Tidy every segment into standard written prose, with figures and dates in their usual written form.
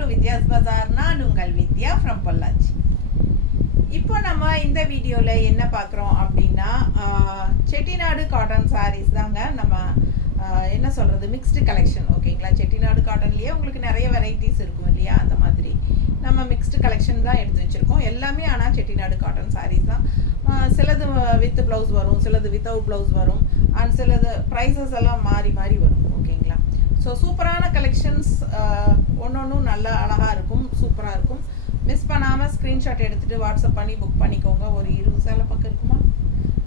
to Vidya's Bazaar. நான் உங்கள் வித்யா from Pollachi. இப்போ நம்ம இந்த வீடியோல என்ன பார்க்குறோம் அப்படின்னா செட்டிநாடு காட்டன் சாரீஸ் தாங்க. நம்ம என்ன சொல்கிறது, மிக்ஸ்டு கலெக்ஷன். ஓகேங்களா, செட்டிநாடு காட்டன்லேயே உங்களுக்கு நிறைய வெரைட்டிஸ் இருக்கும் இல்லையா, அந்த மாதிரி நம்ம மிக்ஸ்டு கலெக்ஷன் தான் எடுத்து வச்சுருக்கோம் எல்லாமே. ஆனால் செட்டிநாடு காட்டன் சாரீஸ் தான். சிலது வித் ப்ளவுஸ் வரும், சிலது வித்தவுட் ப்ளவுஸ் வரும், அண்ட் சிலது ப்ரைஸஸ் எல்லாம் மாறி மாறி வரும். ஓகேங்களா, ஸோ சூப்பரான கலெக்ஷன்ஸ், ஒன்றொன்றும் நல்லா அழகாக இருக்கும், சூப்பராக இருக்கும். மிஸ் பண்ணாமல் ஸ்க்ரீன்ஷாட் எடுத்துகிட்டு வாட்ஸ்அப் பண்ணி புக் பண்ணிக்கோங்க. ஒரு 20 சேலை பக்கம் இருக்குமா,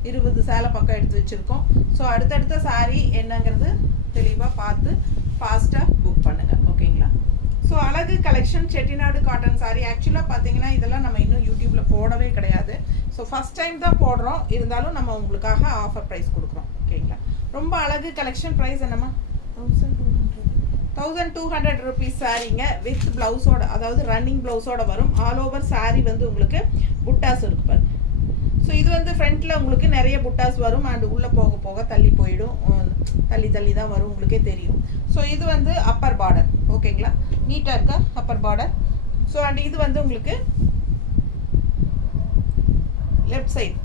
20 சேலை பக்கம் எடுத்து வச்சுருக்கோம். ஸோ அடுத்தடுத்த சாரீ என்னங்கிறது தெளிவாக பார்த்து ஃபாஸ்ட்டாக புக் பண்ணுங்கள். ஓகேங்களா, ஸோ அழகு கலெக்ஷன் செட்டிநாடு காட்டன் சாரீ. ஆக்சுவலாக பார்த்தீங்கன்னா இதெல்லாம் நம்ம இன்னும் யூடியூப்பில் போடவே கிடையாது. ஸோ ஃபஸ்ட் டைம் தான் போடுறோம், இருந்தாலும் நம்ம உங்களுக்காக ஆஃபர் ப்ரைஸ் கொடுக்குறோம். ஓகேங்களா, ரொம்ப அழகு கலெக்ஷன். ப்ரைஸ் என்னம்மா? 1200 ருபீஸ் சாரீங்க. வித் ப்ளவுஸோட, அதாவது ரன்னிங் ப்ளவுஸோட வரும். ஆல் ஓவர் சாரீ வந்து உங்களுக்கு புட்டாஸ் இருக்கு பாருங்க. ஸோ இது வந்து ஃப்ரண்ட்டில் உங்களுக்கு நிறைய புட்டாஸ் வரும், அண்ட் உள்ளே போக போக தள்ளி போயிடும், தள்ளி தள்ளி தான் வரும், உங்களுக்கே தெரியும். ஸோ இது வந்து அப்பர் பார்டர். ஓகேங்களா, நீட்டாக இருக்கா அப்பர் பார்டர். ஸோ அண்ட் இது வந்து உங்களுக்கு லெஃப்ட் சைடு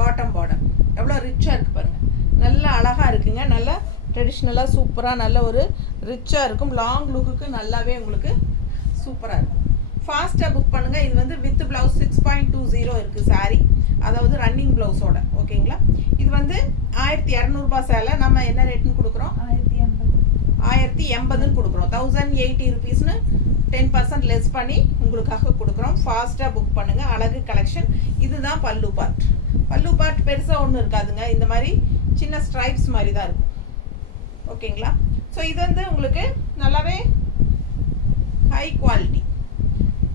பாட்டம் பார்டர். எவ்வளோ ரிச்சாக இருக்குது பாருங்கள், நல்லா அழகாக இருக்குங்க. நல்லா ட்ரெடிஷ்னலாக சூப்பராக நல்ல ஒரு ரிச்சாக இருக்கும். லாங் லுக்குக்கு நல்லாவே உங்களுக்கு சூப்பராக இருக்கும். ஃபாஸ்ட்டாக புக் பண்ணுங்கள். இது வந்து வித் ப்ளவுஸ் 6.20 இருக்குது சாரீ, அதாவது ரன்னிங் ப்ளவுஸோட. ஓகேங்களா, இது வந்து 1200 சேலை. நம்ம என்ன ரேட்னு கொடுக்குறோம்? 1080 கொடுக்குறோம். 1080 ருபீஸ்னு 10% லெஸ் பண்ணி உங்களுக்காக கொடுக்குறோம். ஃபாஸ்ட்டாக புக் பண்ணுங்கள். அழகு கலெக்ஷன். இதுதான் பல்லு பார்ட். பல்லு பார்ட் பெருசாக ஒன்றும் இருக்காதுங்க, இந்த மாதிரி சின்ன ஸ்ட்ரைப்ஸ் மாதிரி தான் இருக்கும். ஓகேங்களா, ஸோ இது வந்து உங்களுக்கு நல்லாவே ஹை குவாலிட்டி.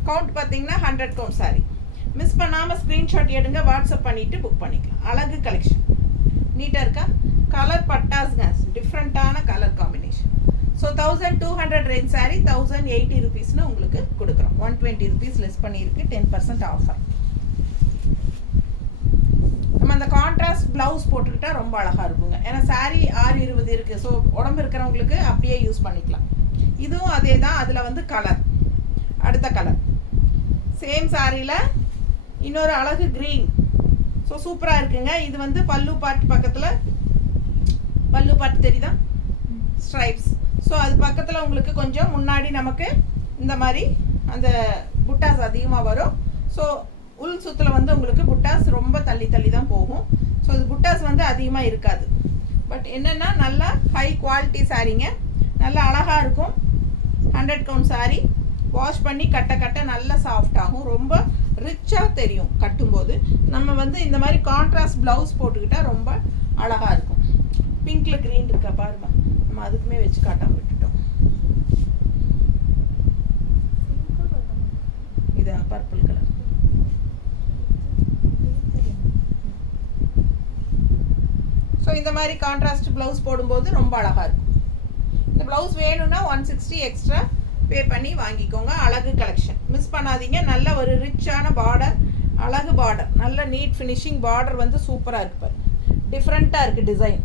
கவுண்ட் பார்த்தீங்கன்னா 100 கவுண்ட் சாரீ. மிஸ் பண்ணாமல் ஸ்க்ரீன்ஷாட் எடுங்க, வாட்ஸ்அப் பண்ணிவிட்டு புக் பண்ணிக்கலாம். அழகு கலெக்ஷன். நீட்டாக இருக்கா? கலர் பட்டாஸ்ங்க, டிஃப்ரெண்ட்டான colour combination. So 1200 range sari 1080 ருபீஸ்னு உங்களுக்கு கொடுக்குறோம். 120 ருபீஸ் லெஸ் பண்ணியிருக்கு, 10% ஆஃபர். நம்ம அந்த கான்ட்ராஸ்ட் ப்ளவுஸ் போட்டுக்கிட்டால் ரொம்ப அழகாக இருக்குங்க. ஏன்னா சாரீ 620 இருக்குது. ஸோ உடம்பு இருக்கிறவங்களுக்கு அப்படியே யூஸ் பண்ணிக்கலாம். இதுவும் அதே தான். அதில் வந்து கலர், அடுத்த கலர் சேம் சாரியில் இன்னொரு அழகு க்ரீன். ஸோ சூப்பராக இருக்குங்க. இது வந்து பல்லு பார்ட் பக்கத்தில், பல்லு பார்ட் தெரியுதா, ஸ்ட்ரைப்ஸ். ஸோ அது பக்கத்தில் உங்களுக்கு கொஞ்சம் முன்னாடி நமக்கு இந்த மாதிரி அந்த புட்டாஸ் அதிகமாக வரும். ஸோ உள் சுத்தில் வந்து உங்களுக்கு புட்டாஸ் ரொம்ப தள்ளி தள்ளி தான் போகும். ஸோ இது புட்டாஸ் வந்து அதிகமாக இருக்காது. பட் என்னென்னா நல்லா ஹை குவாலிட்டி சாரீங்க, நல்லா அழகாக இருக்கும். 100 கவுண்ட் சாரீ. வாஷ் பண்ணி கட்ட கட்ட நல்லா சாஃப்ட் ஆகும், ரொம்ப ரிச்சாக தெரியும் கட்டும்போது. நம்ம வந்து இந்த மாதிரி கான்ட்ராஸ்ட் ப்ளவுஸ் போட்டுக்கிட்டால் ரொம்ப அழகாக இருக்கும். பிங்க்கில் க்ரீன் இருக்கா பாருமா, நம்ம அதுக்குமே வச்சு காட்டாமல் விட்டுட்டோம். இது பர்பிள் கலர். ஸோ இந்த மாதிரி கான்ட்ராஸ்ட் ப்ளவுஸ் போடும்போது ரொம்ப அழகாக இருக்கும். இந்த ப்ளவுஸ் வேணும்னா 160 எக்ஸ்ட்ரா பே பண்ணி வாங்கிக்கோங்க. அழகு கலெக்ஷன் மிஸ் பண்ணாதீங்க. நல்ல ஒரு ரிச்சான பார்டர், அழகு பார்டர், நல்ல நீட் ஃபினிஷிங் பார்டர் வந்து சூப்பராக இருக்குது பாருங்க, டிஃப்ரெண்ட்டாக இருக்குது டிசைன்.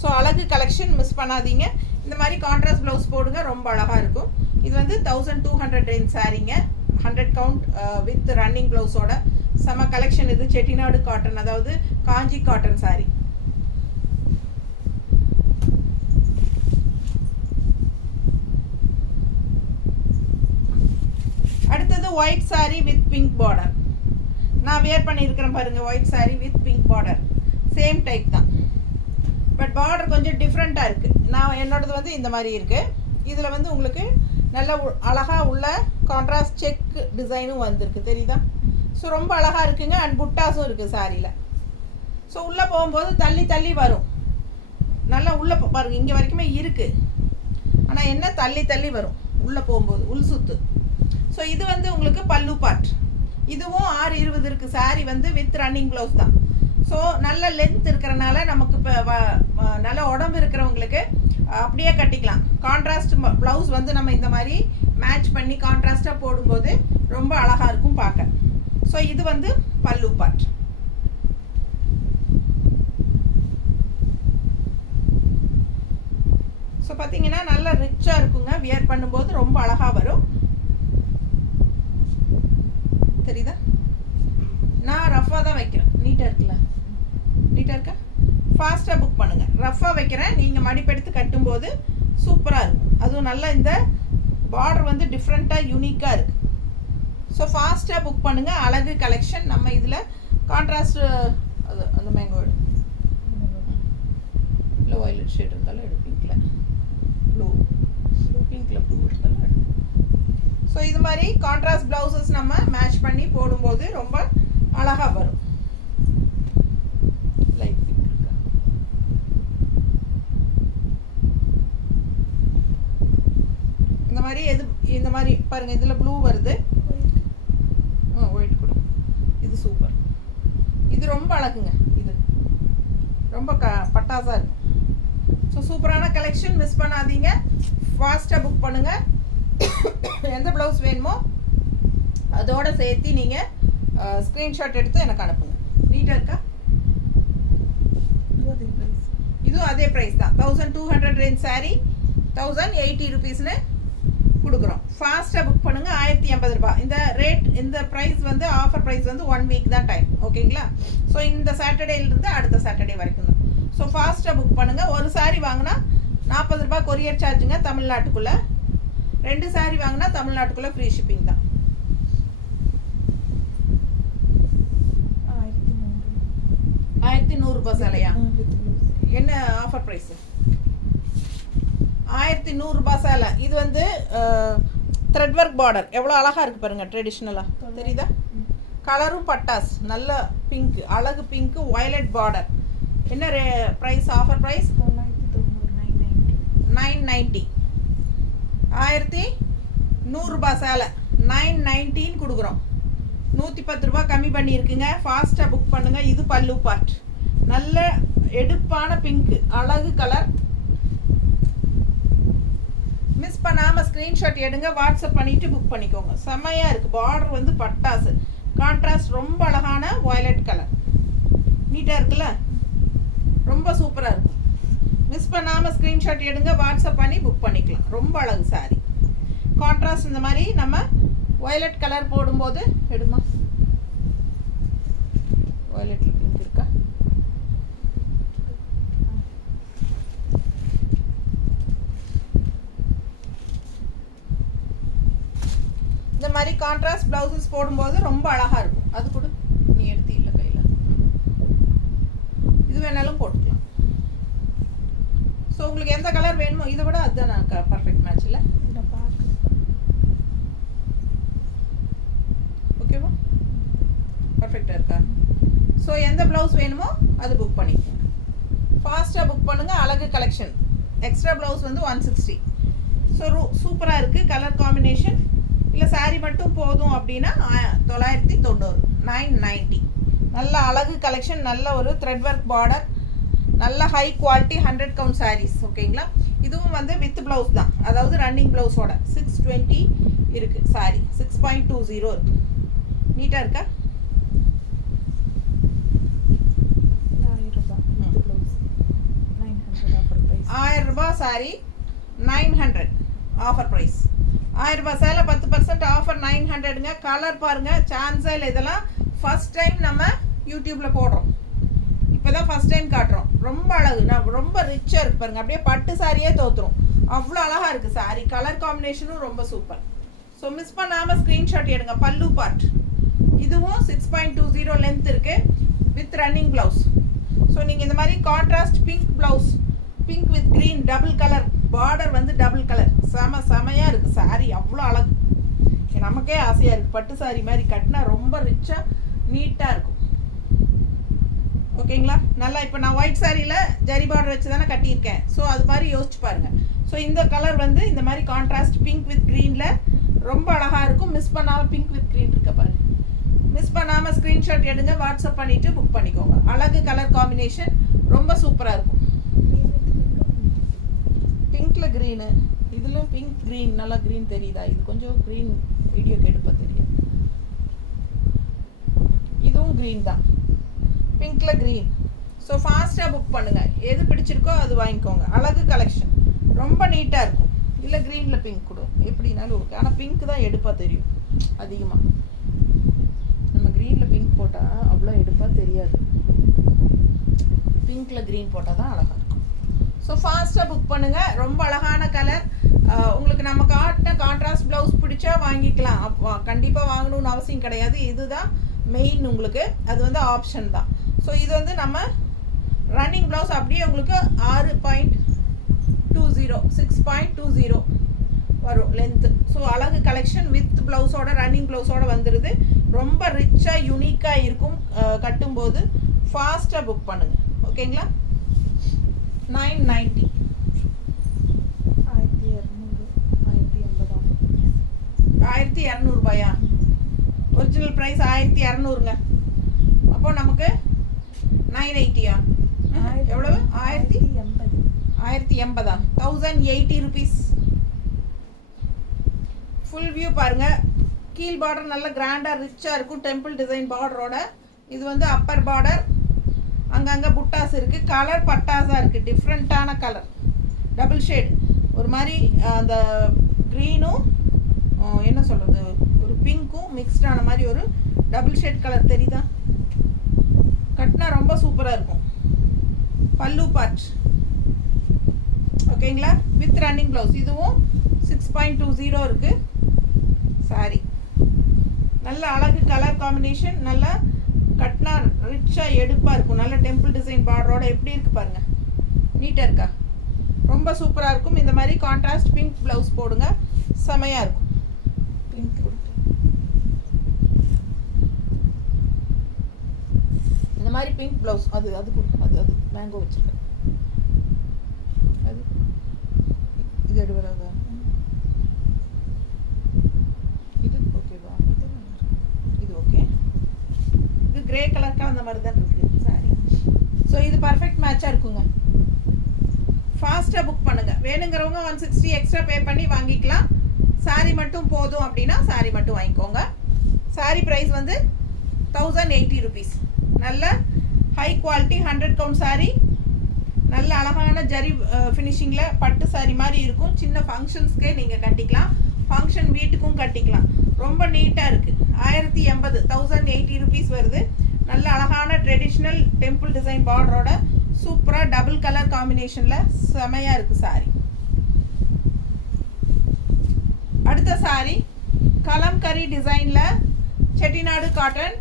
ஸோ அழகு கலெக்ஷன் மிஸ் பண்ணாதீங்க. இந்த மாதிரி கான்ட்ராஸ்ட் ப்ளவுஸ் போடுங்க, ரொம்ப அழகாக இருக்கும். இது வந்து 1200 ரேஞ்ச் சாரீங்க. 100 கவுண்ட் வித் ரன்னிங் ப்ளவுஸோட செம கலெக்ஷன். இது செட்டிநாடு காட்டன், அதாவது காஞ்சி காட்டன் சாரீ. அடுத்தது white sari with pink border. நான் வியர் பண்ணியிருக்கிறேன் பாருங்கள், white sari with pink border. Same type தான், பட் பார்டர் கொஞ்சம் டிஃப்ரெண்ட்டாக இருக்குது. நான் என்னோடது வந்து இந்த மாதிரி இருக்குது. இதில் வந்து உங்களுக்கு நல்ல அழகாக உள்ள கான்ட்ராஸ்ட் செக் டிசைனும் வந்திருக்கு, தெரியுதா? ஸோ ரொம்ப அழகாக இருக்குங்க. அண்ட் புட்டாஸும் இருக்குது சாரியில். ஸோ உள்ளே போகும்போது தள்ளி தள்ளி வரும், நல்லா உள்ளே பாருங்கள், இங்கே வரைக்குமே இருக்குது. ஆனால் என்ன தள்ளி தள்ளி வரும் உள்ளே போகும்போது, உள் சுத்து. ஸோ இது வந்து உங்களுக்கு பல்லு பார்ட். இதுவும் 620 இருக்குது சாரீ, வந்து வித் ரன்னிங் ப்ளவுஸ் தான். ஸோ நல்ல லென்த் இருக்கிறனால நமக்கு இப்போ நல்ல உடம்பு இருக்கிறவங்களுக்கு அப்படியே கட்டிக்கலாம். கான்ட்ராஸ்ட் ப்ளவுஸ் வந்து நம்ம இந்த மாதிரி மேட்ச் பண்ணி கான்ட்ராஸ்ட்டாக போடும்போது ரொம்ப அழகாக இருக்கும் பார்க்க. ஸோ இது வந்து பல்லு பார்ட். ஸோ பார்த்தீங்கன்னா நல்லா ரிச்சாக இருக்குங்க. வியர் பண்ணும்போது ரொம்ப அழகாக வரும். தெரியுதா? நான் ரஃபாக தான் வைக்கிறேன். நீட்டாக இருக்குல்ல? நீட்டாக இருக்கா? ஃபாஸ்ட்டாக புக் பண்ணுங்கள். ரஃபாக வைக்கிறேன். நீங்கள் மடிப்பெடுத்து கட்டும்போது சூப்பராக இருக்கும். அதுவும் நல்லா இந்த பார்டர் வந்து டிஃப்ரெண்ட்டாக யூனிக்காக இருக்குது. ஸோ ஃபாஸ்ட்டாக புக் பண்ணுங்கள். அழகு கலெக்ஷன். நம்ம இதில் கான்ட்ராஸ்ட் அது அந்த மேங்கோ இல்லை வயலட் ஷேட் இருந்தாலும் எடு, பிங்க்கில் ப்ளூ பிங்க்கில் ப்ளூ இருந்தாலும் எடு. ஸோ இது மாதிரி கான்ட்ராஸ்ட் ப்ளவுசஸ் நம்ம மேட்ச் பண்ணி போடும்போது ரொம்ப அழகாக வரும். லைட் பிங்க் இருக்கா? இந்த மாதிரி இந்த மாதிரி பாருங்கள், இதில் ப்ளூ வருது, ஒயிட் கூட. இது சூப்பர். இது ரொம்ப அழகுங்க. இது ரொம்ப பட்டாசாக இருக்கும். ஸோ சூப்பரான கலெக்ஷன். மிஸ் பண்ணாதீங்க. ஃபாஸ்ட்டாக புக் பண்ணுங்கள். எந்த ப்ளவுஸ் வேணுமோ அதோடு சேர்த்து நீங்கள் ஸ்க்ரீன்ஷாட் எடுத்து எனக்கு அனுப்புங்க. நீட்டாக இருக்கா? இதுவும் அதே ப்ரைஸ் தான். 1200 ரேஞ்ச் சாரீ 1080 ருபீஸ்னு கொடுக்குறோம். ஃபாஸ்ட்டாக புக் பண்ணுங்கள். 1080 ரூபாய் இந்த ரேட். இந்த ப்ரைஸ் வந்து ஆஃபர் ப்ரைஸ் வந்து 1 வீக் தான் டைம். ஓகேங்களா? ஸோ இந்த சாட்டர்டேலேருந்து அடுத்த சாட்டர்டே வரைக்கும் தான். ஸோ ஃபாஸ்ட்டாக புக் பண்ணுங்கள். ஒரு சாரீ வாங்கினா 40 ரூபாய் கொரியர் சார்ஜுங்க தமிழ்நாட்டுக்குள்ளே. 2 சாரீ வாங்கினா தமிழ்நாட்டுக்குள்ளே ஃப்ரீ ஷிப்பிங் தான். 1100 ரூபாய் சேலையா? என்ன ஆஃபர் ப்ரைஸு? 1100 ரூபாய் சேலை. இது வந்து த்ரெட் ஒர்க் பார்டர் எவ்வளோ அழகாக இருக்குது பாருங்கள். ட்ரெடிஷ்னலாக தெரியுதா? கலரும் பட்டாஸ். நல்ல பிங்க், அழகு பிங்க்கு, வயலட் பார்டர். என்ன ப்ரைஸ்? Offer price 990. 1100 ரூபாய் சேலை 990 கொடுக்குறோம். 110 ரூபாய் கம்மி பண்ணியிருக்குங்க. ஃபாஸ்ட்டாக புக் பண்ணுங்கள். இது பல்லு பார்ட். நல்ல எடுப்பான பிங்க்கு, அழகு கலர். மிஸ் பண்ணாமல் ஸ்க்ரீன்ஷாட் எடுங்க. வாட்ஸ்அப் பண்ணிவிட்டு புக் பண்ணிக்கோங்க. செம்மையாக இருக்குது. பார்டர் வந்து பட்டாசு. கான்ட்ராஸ்ட் ரொம்ப அழகான வயலட் கலர். நீட்டாக இருக்குல்ல? ரொம்ப சூப்பராக இருக்கும். மிஸ் பண்ணாமல் ஸ்க்ரீன்ஷாட் எடுங்க. வாட்ஸ்அப் பண்ணி புக் பண்ணிக்கலாம். ரொம்ப அழகு சாரி. கான்ட்ராஸ்ட் இந்த மாதிரி நம்ம வயலட் கலர் போடும்போது எடுமா. வயலட்டில் பிங்க் இருக்கா? இந்த மாதிரி கான்ட்ராஸ்ட் ப்ளவுசஸ் போடும்போது ரொம்ப அழகாக இருக்கும். அது கூட நீ எடுத்து இல்லை கையில், இது வேணாலும் போட்டுக்கலாம். ஸோ உங்களுக்கு எந்த கலர் வேணுமோ இதை விட அதுதான் பர்ஃபெக்ட் மேட்ச் இல்லை? ஓகேவா? பர்ஃபெக்டாக இருக்கா? ஸோ எந்த ப்ளவுஸ் வேணுமோ அது புக் பண்ணிக்கோங்க. ஃபாஸ்ட்டாக புக் பண்ணுங்கள். அழகு கலெக்ஷன். எக்ஸ்ட்ரா ப்ளவுஸ் வந்து 160. ஸோ சூப்பராக இருக்குது. Colour combination. இல்லை சாரீ மட்டும் போதும் அப்படின்னா 990. 990. நல்ல அழகு கலெக்ஷன். நல்ல ஒரு த்ரெட் ஒர்க் பார்டர். நல்ல ஹை குவாலிட்டி 100 கவுண்ட் சாரீஸ். ஓகேங்களா? இதுவும் வந்து வித் ப்ளவுஸ் தான், அதாவது ரன்னிங் ப்ளவுஸோட 620 இருக்குது சாரீ. 6.20 இருக்குது. நீட்டாக இருக்கா? 1000 ரூபாய் சாரீ 900 ஆஃபர் ப்ரைஸ். 1000 ரூபாய் சேலை 10% ஆஃபர் 900ங்க. கலர் பாருங்கள், சான்ஸே இல்லை. இதெல்லாம் ஃபஸ்ட் டைம் நம்ம யூடியூப்பில் போடுறோம். இப்போ தான் ஃபஸ்ட் டைம் காட்டுறோம். ரொம்ப அழகு. நான் ரொம்ப ரிச்சாக இருக்கு பாருங்கள். அப்படியே பட்டு சாரியே தோற்றுரும். அவ்வளோ அழகாக இருக்குது சாரீ. கலர் காம்பினேஷனும் ரொம்ப சூப்பர். ஸோ மிஸ் பண்ணாமல் ஸ்க்ரீன்ஷாட் எடுங்க. பல்லு பார்ட். இதுவும் 6.20 லென்த் இருக்குது வித் ரன்னிங் ப்ளவுஸ். ஸோ நீங்கள் இந்த மாதிரி contrast pink blouse, pink with green double colour border வந்து டபுள் கலர். செமையாக இருக்குது சாரீ. அவ்வளோ அழகு. நமக்கே ஆசையாக இருக்குது. பட்டு சாரீ மாதிரி கட்டினா ரொம்ப ரிச்சாக நீட்டாக இருக்கும். ஓகேங்களா? நல்லா. இப்போ நான் ஒயிட் சாரியில் ஜரி பார்டர் வச்சு தானே கட்டியிருக்கேன். ஸோ அது மாதிரி யோசிச்சு பாருங்கள். ஸோ இந்த கலர் வந்து இந்த மாதிரி கான்ட்ராஸ்ட் பிங்க் வித் க்ரீனில் ரொம்ப அழகாக இருக்கும். மிஸ் பண்ணாமல் பிங்க் வித் க்ரீன் இருக்க பாருங்க. மிஸ் பண்ணாமல் ஸ்க்ரீன்ஷாட் எடுங்க. வாட்ஸ்அப் பண்ணிவிட்டு புக் பண்ணிக்கோங்க. அழகு கலர் காம்பினேஷன். ரொம்ப சூப்பராக இருக்கும். பிங்க்கில் க்ரீனு. இதில் பிங்க் க்ரீன். நல்லா க்ரீன் தெரியுதா? இது கொஞ்சம் க்ரீன் வீடியோ எடுப்ப தெரியும். இதுவும் க்ரீன் தான். பிங்க்கில் க்ரீன். ஸோ ஃபாஸ்ட்டாக புக் பண்ணுங்கள். எது பிடிச்சிருக்கோ அது வாங்கிக்கோங்க. அழகு கலெக்ஷன். ரொம்ப நீட்டாக இருக்கும். இல்லை க்ரீனில் பிங்க் கூட எப்படினாலும் ஓகே. ஆனால் பிங்க் தான் எடுப்பாக தெரியும் அதிகமாக. போட்டால் அவ்வளோ எடுப்பாக தெரியாது. பிங்க்கில் க்ரீன் போட்டால் தான் அழகாக இருக்கும். ஸோ ஃபாஸ்ட்டாக புக் பண்ணுங்கள். ரொம்ப அழகான கலர். உங்களுக்கு நம்ம காட்டின கான்ட்ராஸ்ட் ப்ளவுஸ் பிடிச்சா வாங்கிக்கலாம். கண்டிப்பாக வாங்கணும்னு அவசியம் கிடையாது. இதுதான் மெயின் உங்களுக்கு. அது வந்து ஆப்ஷன் தான். ஸோ இது வந்து நம்ம ரன்னிங் ப்ளவுஸ் அப்படியே உங்களுக்கு 6.20 6.20 வரும் லென்த்து. ஸோ அழகு கலெக்ஷன் வித் ப்ளவுஸோட ரன்னிங் ப்ளவுஸோட வந்துடுது. ரொம்ப ரிச்சாக யூனிக்காக இருக்கும். கட்டும்போது ஃபாஸ்ட்டாக புக் பண்ணுங்கள். ஓகேங்களா? 990 1200 ரூபாயா? ஒரிஜினல் ப்ரைஸ் 1200ங்க. அப்போ நமக்கு 980யா? எவ்வளவு? 1080 1080 ருபீஸ். ஃபுல் வியூ பாருங்கள். கீழ் பார்டர் நல்ல கிராண்டாக ரிச்சாக இருக்கும். டெம்பிள் டிசைன் பார்டரோட. இது வந்து அப்பர் பார்டர். அங்கங்கே புட்டாஸ் இருக்குது. கலர் பட்டாஸாக இருக்குது. டிஃப்ரெண்ட்டான கலர். Double shade. ஒரு மாதிரி அந்த க்ரீனும் என்ன சொல்கிறது, ஒரு பிங்க்கும் மிக்ஸ்டான மாதிரி ஒரு டபுள் ஷேட் கலர் தெரியுதா? கட்டினா ரொம்ப சூப்பராக இருக்கும். பல்லு பார்ட். ஓகேங்களா? With running blouse. இதுவும் 6.20 இருக்குது. சாரி நல்ல அழகு கலர் காம்பினேஷன். நல்லா கட்டினா ரிச்சாக எடுப்பாக இருக்கும். நல்ல டெம்பிள் டிசைன் பார்டரோட எப்படி இருக்குது பாருங்கள். நீட்டாக இருக்கா? ரொம்ப சூப்பராக இருக்கும். இந்த மாதிரி கான்ட்ராஸ்ட் பிங்க் ப்ளவுஸ் போடுங்க. செமையாக இருக்கும். பிங்க் இந்த மாதிரி பிங்க் ப்ளவுஸ். அது கொடுக்கும். அது மேங்கோ வச்சுருக்கேன். அது இது எடுவராதா? இது ஓகேவா? இது ஓகே. இது கிரே கலருக்காக அந்த மாதிரி தான் இருக்குது சாரி. ஸோ இது பர்ஃபெக்ட் மேட்சாக இருக்குங்க. ஃபாஸ்ட்டாக புக் பண்ணுங்கள். வேணுங்கிறவங்க 160 எக்ஸ்ட்ரா பே பண்ணி வாங்கிக்கலாம். சாரி மட்டும் போதும் அப்படின்னா சாரி மட்டும் வாங்கிக்கோங்க. சாரி ப்ரைஸ் வந்து 1080 ருபீஸ். நல்ல ஹை குவாலிட்டி 100 கவுண்ட் சாரி. நல்ல அழகான ஜரி ஃபினிஷிங்கில் பட்டு சாரி மாதிரி இருக்கும். சின்ன ஃபங்க்ஷன்ஸ்க்கே நீங்கள் கட்டிக்கலாம். ஃபங்க்ஷன் வீட்டுக்கும் கட்டிக்கலாம். ரொம்ப நீட்டாக இருக்குது. 1080 1080 ருபீஸ் வருது. நல்ல அழகான ட்ரெடிஷ்னல் டெம்பிள் டிசைன் பார்டரோட சூப்பராக டபுள் கலர் காம்பினேஷனில் செமையாக இருக்குது சாரி. அடுத்த சாரி கலம்கரி டிசைனில் செட்டிநாடு காட்டன்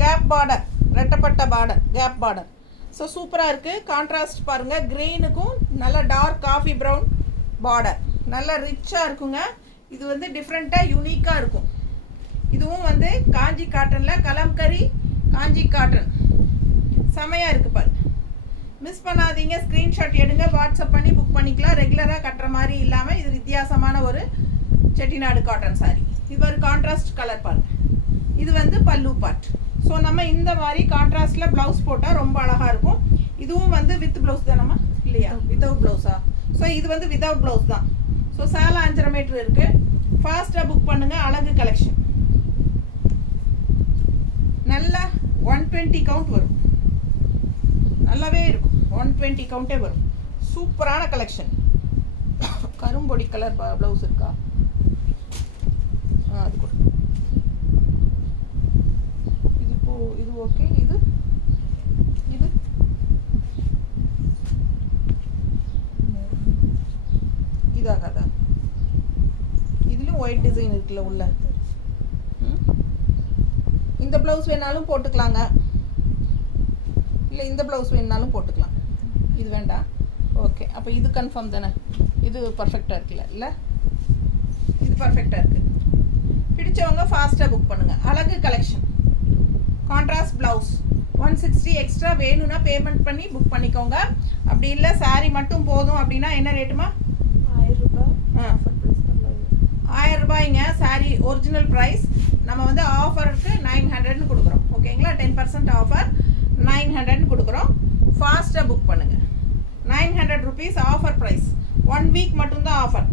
கேப் பார்டர், ரெட்டப்பட்ட பார்டர், கேப் பார்டர். ஸோ சூப்பராக இருக்குது. கான்ட்ராஸ்ட் பாருங்கள். க்ரீனுக்கும் நல்ல டார்க் காஃபி ப்ரௌன் பார்டர். நல்லா ரிச்சாக இருக்குங்க. இது வந்து டிஃப்ரெண்ட்டாக யூனிக்காக இருக்கும். இதுவும் வந்து காஞ்சி காட்டனில் கலம்கரி காஞ்சி காட்டன். செமையாக இருக்குது பாருங்க. மிஸ் பண்ணாதீங்க. ஸ்க்ரீன்ஷாட் எடுங்க. வாட்ஸ்அப் பண்ணி புக் பண்ணிக்கலாம். ரெகுலராக கட்டுற மாதிரி இல்லாமல் இது வித்தியாசமான ஒரு செட்டிநாடு காட்டன் சாரி. இது ஒரு கான்ட்ராஸ்ட் கலர் பாருங்கள். இது வந்து பல்லு பார்ட். ஸோ நம்ம இந்த மாதிரி கான்ட்ராஸ்டில் ப்ளவுஸ் போட்டால் ரொம்ப அழகாக இருக்கும். இதுவும் வந்து வித் ப்ளவுஸ் தானம்மா? இல்லையா? வித்தவுட் ப்ளவுஸா? ஸோ இது வந்து வித்தவுட் ப்ளவுஸ் தான். ஸோ சேலை 5.5 மீட்டர் இருக்குது. ஃபாஸ்ட்டாக புக் பண்ணுங்கள். அழகு கலெக்ஷன். நல்லா 120 கவுண்ட் வரும். நல்லாவே இருக்கும். 120 கவுண்டே வரும். சூப்பரான கலெக்ஷன். கரும்பொடி கலர் ப்ளவுஸ் இருக்கா? அது கூட இது ஓகே. இது இதாகாதா? இதுலயும் ஒயிட் டிசைன் இருக்குல்ல உள்ள. இந்த ப்ளவுஸ் வேணாலும் போட்டுக்கலாங்க. இல்லை இந்த ப்ளவுஸ் வேணாலும் போட்டுக்கலாம். இது வேண்டாம். ஓகே. அப்போ இது கன்ஃபார்ம் தானே? இது பர்ஃபெக்டாக இருக்குல்ல? இல்லை இது பர்ஃபெக்டாக இருக்குது. பிடிச்சவங்க ஃபாஸ்ட்டாக புக் பண்ணுங்கள். அழகு கலெக்ஷன். கான்ட்ராஸ்ட் ப்ளவுஸ் 160 எக்ஸ்ட்ரா வேணும்னா பேமெண்ட் பண்ணி புக் பண்ணிக்கோங்க. அப்படி இல்லை சாரி மட்டும் போதும் அப்படின்னா என்ன ரேட்டுமா? 1000 ரூபாய். 1000 ரூபாய்ங்க சாரி ஒரிஜினல் ப்ரைஸ். நம்ம வந்து ஆஃபருக்கு 900ன்னு கொடுக்குறோம். ஓகேங்களா? 10% ஆஃபர் 900ன்னு கொடுக்குறோம். ஃபாஸ்ட்டாக புக் பண்ணுங்கள். 900 ருபீஸ் ஆஃபர் ப்ரைஸ். 1 வீக் மட்டும்தான் ஆஃபர்.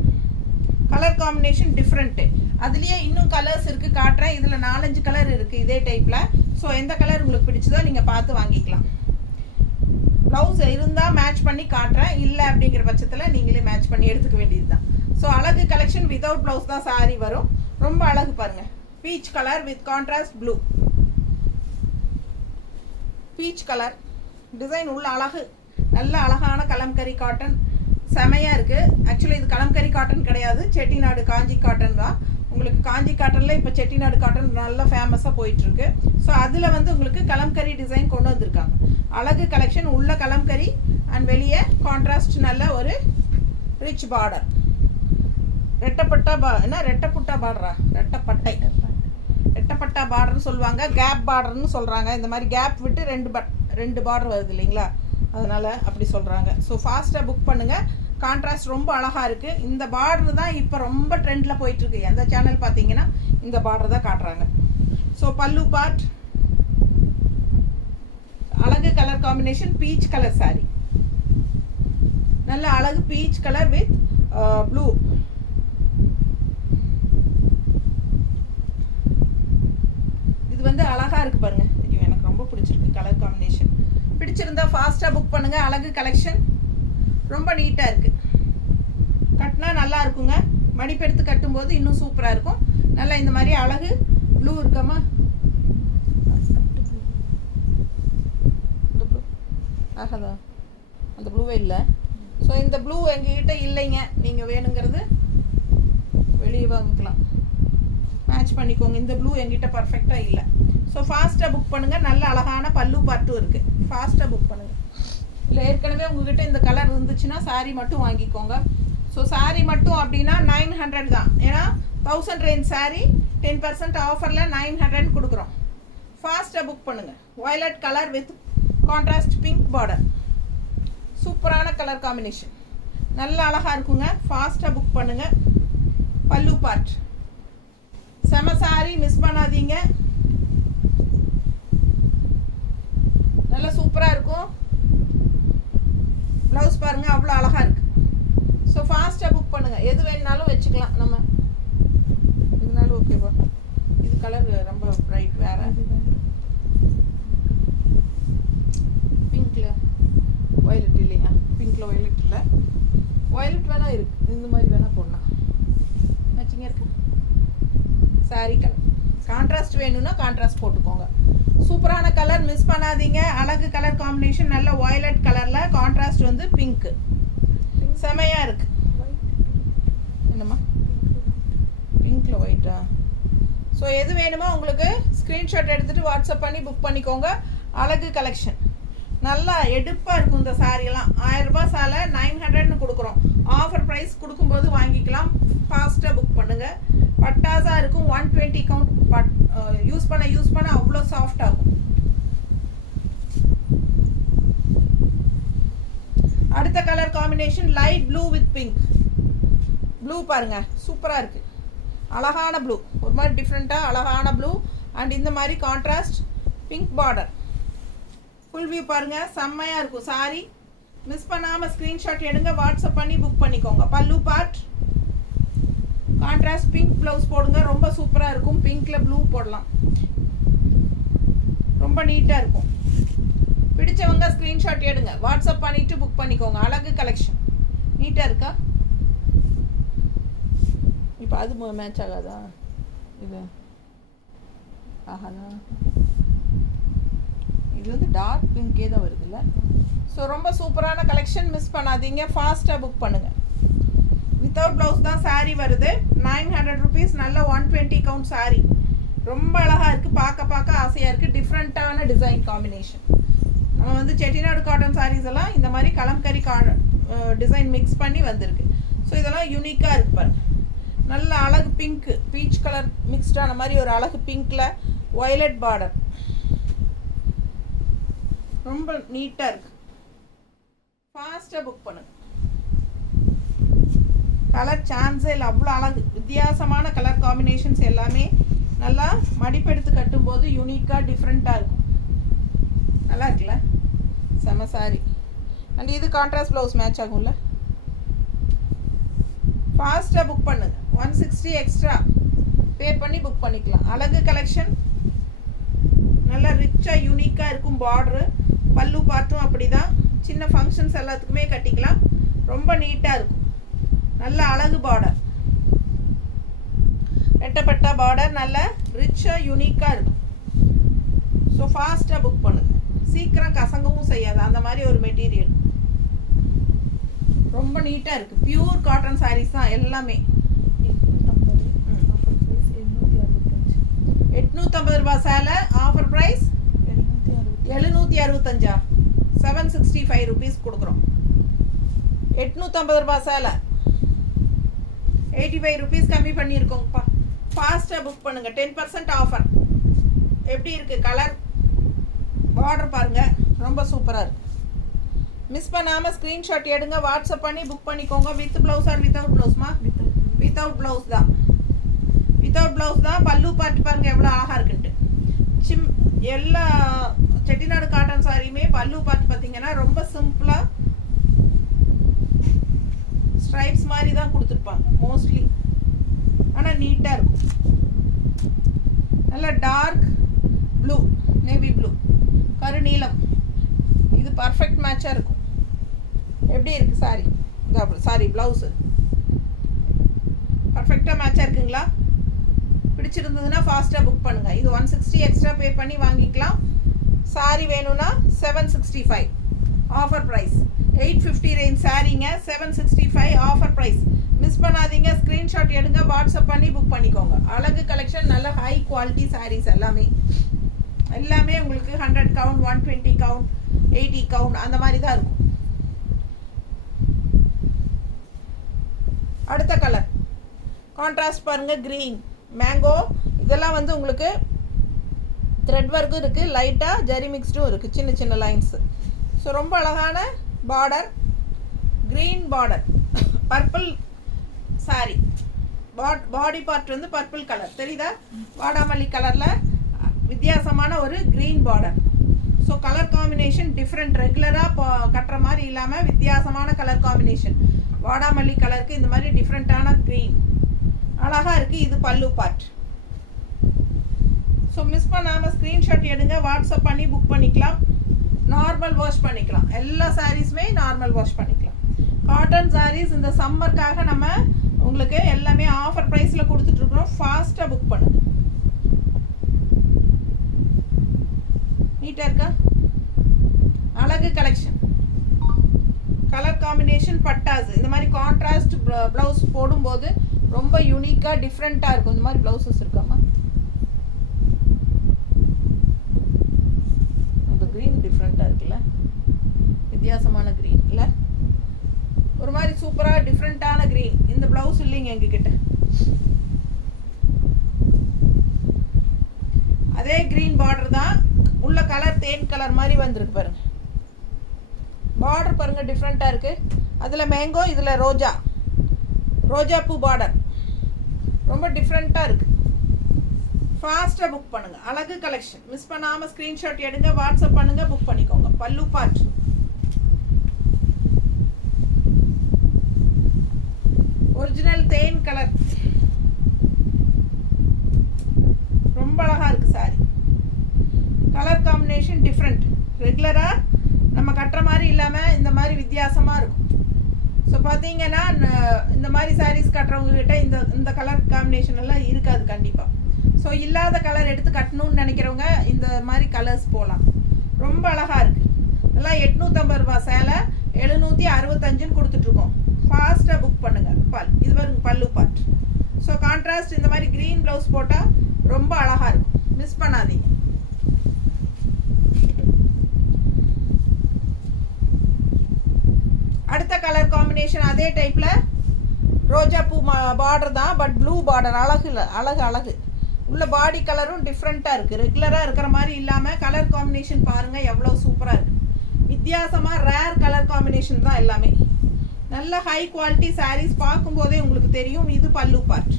Colour combination different. அதுலேயே இன்னும் கலர்ஸ் இருக்குது, காட்டுறேன். இதில் 4-5 கலர் இருக்குது இதே டைப்பில். ஸோ எந்த கலர் உங்களுக்கு பிடிச்சதோ நீங்கள் பார்த்து வாங்கிக்கலாம். ப்ளவுஸ் இருந்தால் மேட்ச் பண்ணி காட்டுறேன். இல்லை அப்படிங்கிற பட்சத்தில் நீங்களே மேட்ச் பண்ணி எடுத்துக்க வேண்டியது தான். ஸோ அழகு கலெக்ஷன் வித்தவுட் ப்ளவுஸ் தான் சாரி வரும். ரொம்ப அழகு பாருங்கள். Peach colour with contrast blue. Peach colour design உள்ள அழகு, நல்ல அழகான கலம்கரி காட்டன், செமையாக இருக்குது. ஆக்சுவலி இது கலம்கரி காட்டன் கிடையாது, செட்டிநாடு காஞ்சி காட்டன் தான். உங்களுக்கு காஞ்சி காட்டனில் இப்போ செட்டிநாடு காட்டன் நல்லா ஃபேமஸாக போயிட்டுருக்கு. ஸோ அதில் வந்து உங்களுக்கு கலம்கரி டிசைன் கொண்டு வந்திருக்காங்க. அழகு கலெக்ஷன், உள்ள கலம்கரி அண்ட் வெளியே கான்ட்ராஸ்ட் நல்ல ஒரு ரிச் பார்டர். ரெட்டப்பட்டா பார்டரா, ரெட்டப்பட்டா பார்டர்னு சொல்லுவாங்க, கேப் பார்டர்னு சொல்கிறாங்க. இந்த மாதிரி கேப் விட்டு ரெண்டு பார்டர் வருது இல்லைங்களா, அதனால் அப்படி சொல்கிறாங்க. ஸோ ஃபாஸ்ட்டாக புக் பண்ணுங்கள். கான்ட்ராஸ்ட் ரொம்ப அழகாக இருக்குது. இந்த பார்டர் தான் இப்போ ரொம்ப ட்ரெண்டில் போயிட்டுருக்கு. எந்த சேனல் பார்த்தீங்கன்னா இந்த பார்டர் தான் காட்டுறாங்க. ஸோ பல்லு பார்ட் அழகு colour combination, peach colour saree, நல்ல அழகு பீச் கலர் வித் ப்ளூ. இது வந்து அழகாக இருக்குது பாருங்கள். ஐயோ, எனக்கு ரொம்ப பிடிச்சிருக்கு கலர் காம்பினேஷன். பிடிச்சிருந்தா ஃபாஸ்ட்டாக புக் பண்ணுங்கள். அழகு கலெக்ஷன் ரொம்ப நீட்டாக இருக்குது. கட்டினா நல்லா இருக்குங்க. மடிப்பெடுத்து கட்டும்போது இன்னும் சூப்பராக இருக்கும். நல்லா இந்த மாதிரி அழகு ப்ளூ இருக்காமா, இந்த ப்ளூ ஆகாதா, அந்த ப்ளூவே இல்லை. ஸோ இந்த ப்ளூ எங்ககிட்ட இல்லைங்க, நீங்கள் வேணுங்கிறது வெளியே வாங்கிக்கலாம், மேட்ச் பண்ணிக்கோங்க. இந்த ப்ளூ எங்கிட்ட பர்ஃபெக்டாக இல்லை. ஸோ ஃபாஸ்ட்டாக புக் பண்ணுங்கள். நல்ல அழகான பல்லு பார்ட்டும் இருக்குது. ஃபாஸ்ட்டாக புக் பண்ணுங்கள். இல்லை ஏற்கனவே உங்ககிட்ட இந்த கலர் இருந்துச்சுன்னா சாரீ மட்டும் வாங்கிக்கோங்க. ஸோ சாரீ மட்டும் அப்படின்னா 900 தான். ஏன்னா 1000 ரேஞ்ச் சாரீ 10% ஆஃபரில் 900 கொடுக்குறோம். ஃபாஸ்ட்டாக புக் பண்ணுங்கள். Violet colour with contrast pink border, சூப்பரான கலர் காம்பினேஷன், நல்ல அழகாக இருக்குங்க. ஃபாஸ்ட்டாக புக் பண்ணுங்கள். பல்லு பார்ட் செம சாரீ, மிஸ் பண்ணாதீங்க. நல்லா சூப்பராக இருக்கும். ப்ளவுஸ் பாருங்கள், அவ்வளோ அழகாக இருக்குது. ஸோ ஃபாஸ்ட்டாக புக் பண்ணுங்கள். எது வேணுனாலும் வச்சுக்கலாம். நம்ம இதனாலும் ஓகேவா, இது கலர் ரொம்ப ப்ரைட், வேறு பிங்க்கில் வயலட் இல்லையா, பிங்க்கில் வயலட் இல்லை, வயலட் வேணால் இருக்குது. இந்த மாதிரி வேணால் போடலாம், மேட்சிங்காக இருக்குது. சாரீ கலர் கான்ட்ராஸ்ட் வேணும்னா கான்ட்ராஸ்ட் போட்டுக்கோங்க. சூப்பரான கலர், மிஸ் பண்ணாதீங்க. அழகு கலர் காம்பினேஷன், நல்ல வயலட் கலரில் கான்ட்ராஸ்ட் வந்து பிங்க்கு, செமையாக இருக்குது. என்னம்மா, பிங்க்கில் ஒயிட்டா? ஸோ எது வேணுமோ உங்களுக்கு ஸ்க்ரீன்ஷாட் எடுத்துகிட்டு வாட்ஸ்அப் பண்ணி புக் பண்ணிக்கோங்க. அழகு கலெக்ஷன் நல்லா எடுப்பாக இருக்கும். இந்த சாரியெல்லாம் 1000 ரூபாய் சாலை 900ன்னு கொடுக்குறோம். ஆஃபர் ப்ரைஸ் கொடுக்கும்போது வாங்கிக்கலாம். ஃபாஸ்ட்டாக புக் பண்ணுங்கள். பட்டாஸாக இருக்கும். 120 கவுண்ட் யூஸ் பண்ண அவ்வளோ சாஃப்ட் ஆகும். அடுத்த colour combination light blue with pink. Blue பாருங்க, சூப்பராக இருக்குது. அழகான ப்ளூ, ஒரு மாதிரி டிஃப்ரெண்ட்டாக அழகான ப்ளூ அண்ட் இந்த மாதிரி contrast pink border. Full view பாருங்கள், செம்மையாக இருக்கும் சாரி. மிஸ் பண்ணாமல் ஸ்க்ரீன்ஷாட் எடுங்க, வாட்ஸ்அப் பண்ணி புக் பண்ணிக்கோங்க. பல்லு பார்ட் கான்ட்ராஸ்ட் பிங்க் ப்ளவுஸ் போடுங்க, ரொம்ப சூப்பராக இருக்கும். பிங்க்கில் ப்ளூ போடலாம், ரொம்ப நீட்டாக இருக்கும். பிடிச்சவங்க ஸ்க்ரீன்ஷாட் எடுங்க, வாட்ஸ்அப் பண்ணிவிட்டு புக் பண்ணிக்கோங்க. அழகு கலெக்ஷன் நீட்டாக இருக்கா? இப்போ அது மேட்ச் ஆகாதா? இது ஆகாதா? இது வந்து டார்க் பிங்கே தான் வருதுல்ல. ஸோ ரொம்ப சூப்பரான கலெக்ஷன், மிஸ் பண்ணாதீங்க. ஃபாஸ்ட்டாக புக் பண்ணுங்கள். வித்தவுட் ப்ளவுஸ் தான் சாரீ வருது. 900 rupees. நல்ல 120 கவுண்ட் சாரீ, ரொம்ப அழகாக இருக்குது. பார்க்க ஆசையாக இருக்குது. டிஃப்ரெண்ட்டான டிசைன் காம்பினேஷன். நம்ம வந்து செட்டிநாடு காட்டன் சாரீஸ் எல்லாம் இந்த மாதிரி கலம்கரி டிசைன் மிக்ஸ் பண்ணி வந்திருக்கு. ஸோ இதெல்லாம் யூனிக்காக இருக்குது பாருங்க. நல்ல அழகு பிங்க், பீச் கலர் மிக்ஸ்டான மாதிரி ஒரு அழகு பிங்க்கில் வயலட் பார்டர், ரொம்ப நீட்டாக இருக்குது. ஃபாஸ்ட்டாக புக் பண்ணுங்க. கலர் சான்ஸே இல்லை, அவ்வளோ அழகு. வித்தியாசமான கலர் காம்பினேஷன்ஸ் எல்லாமே நல்லா மடிப்பெடுத்து கட்டும்போது யூனிக்காக டிஃப்ரெண்ட்டாக இருக்கும். நல்லா இருக்குல்ல, செம சாரி. அண்ட் இது கான்ட்ராஸ்ட் ப்ளவுஸ் மேட்ச் ஆகும்ல. ஃபாஸ்ட்டாக புக் பண்ணுங்க. 160 எக்ஸ்ட்ரா பே பண்ணி புக் பண்ணிக்கலாம். அழகு கலெக்ஷன், நல்லா ரிச்சாக யூனிக்காக இருக்கும். பார்டரு பல்லு பார்ட்டும் அப்படி தான். சின்ன ஃபங்க்ஷன்ஸ் எல்லாத்துக்குமே கட்டிக்கலாம். ரொம்ப நீட்டாக இருக்கும். நல்ல அழகு பார்டர், ரெட்டப்பட்டா பார்டர், நல்ல ரிச்சாக யூனிக்காக இருக்கும். ஸோ ஃபாஸ்ட்டாக புக் பண்ணுங்கள். சீக்கிரம் கசங்கவும் செய்யாது, அந்த மாதிரி ஒரு மெட்டீரியல். ரொம்ப நீட்டாக இருக்குது. பியூர் காட்டன் சாரீஸ் தான் எல்லாமே. 850 ரூபா சேலை, ஆஃபர் ப்ரைஸ் 765. 765 ருபீஸ் கொடுக்குறோம். 850 ரூபா சேலை 85 ருபீஸ் கம்மி பண்ணியிருக்கோங்கப்பா. ஃபாஸ்ட்டாக புக் பண்ணுங்கள். 10% ஆஃபர். எப்படி இருக்குது கலர், பார்டர் பாருங்கள், ரொம்ப சூப்பராக இருக்குது. மிஸ் பண்ணாமல் ஸ்க்ரீன்ஷாட் எடுங்க, வாட்ஸ்அப் பண்ணி புக் பண்ணிக்கோங்க. வித் ப்ளவுஸ் ஆர் வித்தவுட் ப்ளவுஸ்மா? வித்தவுட் ப்ளவுஸ் தான். வித்தவுட் ப்ளவுஸ் தான். பல்லு பார்த்து பாருங்கள் எவ்வளோ அழகாக இருக்குன்ட்டு. எல்லா செட்டிநாடு காட்டன் சாரியுமே பல்லு பார்த்து பார்த்தீங்கன்னா ரொம்ப சிம்பிளாக ஸ்ட்ரைப்ஸ் மாதிரி தான் கொடுத்துருப்பாங்க மோஸ்ட்லி. ஆனால் நீட்டாக இருக்கும். நல்லா டார்க் ப்ளூ, நேவி ப்ளூ, கருநீலம், இது பர்ஃபெக்ட் மேட்சாக இருக்கும். எப்படி இருக்குது சாரி? சாரி ப்ளவுஸு பர்ஃபெக்டாக மேட்சாக இருக்குங்களா? பிடிச்சிருந்ததுன்னா ஃபாஸ்ட்டாக புக் பண்ணுங்கள். இது 160 எக்ஸ்ட்ரா பே பண்ணி வாங்கிக்கலாம். சாரி வேணும்னா 765 ஆஃபர் ப்ரைஸ். 850 ரேஞ்ச் சாரீங்க, 765 ஆஃபர் ப்ரைஸ். மிஸ் பண்ணாதீங்க. ஸ்க்ரீன்ஷாட் எடுங்க, வாட்ஸ்அப் பண்ணி புக் பண்ணிக்கோங்க. அழகு கலெக்ஷன், நல்ல ஹை குவாலிட்டி சாரீஸ் எல்லாமே. எல்லாமே உங்களுக்கு 100 கவுண்ட், 120 கவுண்ட், 80 கவுண்ட் அந்த மாதிரி தான் இருக்கும். அடுத்த கலர் கான்ட்ராஸ்ட் பாருங்கள், க்ரீன் மேங்கோ. இதெல்லாம் வந்து உங்களுக்கு த்ரெட் ஒர்க்கும் இருக்குது, லைட்டாக ஜரி மிக்ஸ்டும் இருக்குது, சின்ன சின்ன லைன்ஸு. ஸோ ரொம்ப அழகான border, green border, purple sorry. Body part வந்து பர்பிள் கலர் தெரியுதா? வாடாமல்லி கலரில் வித்தியாசமான ஒரு green border. So colour combination different. ரெகுலராக கட்டுற மாதிரி இல்லாமல் வித்தியாசமான கலர் காம்பினேஷன். வாடாமல்லி கலருக்கு இந்த மாதிரி டிஃப்ரெண்ட்டான க்ரீன் அழகாக இருக்குது. இது பல்லு பார்ட். ஸோ மிஸ் பண்ணாமல் ஸ்க்ரீன்ஷாட் எடுங்க, வாட்ஸ்அப் பண்ணி புக் பண்ணிக்கலாம். நார்மல் வாஷ் பண்ணிக்கலாம். எல்லா சாரீஸுமே நார்மல் வாஷ் பண்ணிக்கலாம். காட்டன் சாரீஸ் இந்த சம்மருக்காக நம்ம உங்களுக்கு எல்லாமே ஆஃபர் ப்ரைஸில் கொடுத்துட்ருக்குறோம். ஃபாஸ்ட்டாக புக் பண்ணுங்க. நீட்டாக இருக்கா? அழகு கலெக்ஷன். கலர் காம்பினேஷன் பட்டாஸ். இந்த மாதிரி கான்ட்ராஸ்ட் ப்ளவுஸ் போடும்போது ரொம்ப யூனிக்காக டிஃப்ரெண்ட்டாக இருக்கும். இந்த மாதிரி ப்ளவுசஸ் இருக்காமா? இந்த க்ரீன் டிஃப்ரெண்ட்டாக இருக்குல்ல, வித்தியாசமான க்ரீன் இல்லை? ஒரு மாதிரி சூப்பராக டிஃப்ரெண்ட்டான க்ரீன். இந்த ப்ளவுஸ் இல்லைங்க எங்ககிட்ட. அதே க்ரீன் பார்டர் தான், உள்ள கலர் தேன் கலர் மாதிரி வந்திருக்கு பாருங்க. பார்டர் பாருங்க டிஃப்ரெண்ட்டாக இருக்குது. அதில் மேங்கோ, இதில் ரோஜா, ரோஜா பூ பார்டர். ரொம்ப டிஃப்ரெண்ட்டாக இருக்குது. ஃபாஸ்ட்டாக புக் பண்ணுங்கள். அழகு கலெக்ஷன். மிஸ் பண்ணாமல் ஸ்க்ரீன்ஷாட் எடுங்க, வாட்ஸ்அப் பண்ணுங்கள், புக் பண்ணிக்கோங்க. பல்லு பார்ட் ஒரிஜினல் தேன் கலர். ரொம்ப அழகாக இருக்குது சாரி. Colour combination different. ரெகுலராக நம்ம கட்டுற மாதிரி இல்லாமல் இந்த மாதிரி வித்தியாசமாக இருக்கும். ஸோ பார்த்தீங்கன்னா இந்த மாதிரி சாரீஸ் கட்டுறவங்ககிட்ட இந்த கலர் காம்பினேஷன் எல்லாம் இருக்காது கண்டிப்பாக. ஸோ இல்லாத கலர் எடுத்து கட்டணும்னு நினைக்கிறவங்க இந்த மாதிரி கலர்ஸ் போகலாம். ரொம்ப அழகாக இருக்குது. இதெல்லாம் 850 ரூபா சேலை, 765ன்னு கொடுத்துட்ருக்கோம். ஃபாஸ்ட்டாக புக் பண்ணுங்கள். இது பாருங்க பல்லு பார்ட். ஸோ கான்ட்ராஸ்ட் இந்த மாதிரி க்ரீன் ப்ளவுஸ் போட்டால் ரொம்ப அழகாக இருக்கும். மிஸ் பண்ணாதீங்க. அடுத்த கலர் காம்பினேஷன் அதே டைப்பில் ரோஜா பூ பார்டர் தான், பட் ப்ளூ பார்டர். அழகு இல்லை, அழகு அழகு. உள்ள பாடி கலரும் டிஃப்ரெண்ட்டாக இருக்குது. ரெகுலராக இருக்கிற மாதிரி இல்லாமல் கலர் காம்பினேஷன் பாருங்கள் எவ்வளோ சூப்பராக இருக்குது. வித்தியாசமாக ரேர் கலர் காம்பினேஷன் தான் எல்லாமே. நல்ல ஹை குவாலிட்டி சாரீஸ். பார்க்கும்போதே உங்களுக்கு தெரியும். இது பல்லு பார்ட்.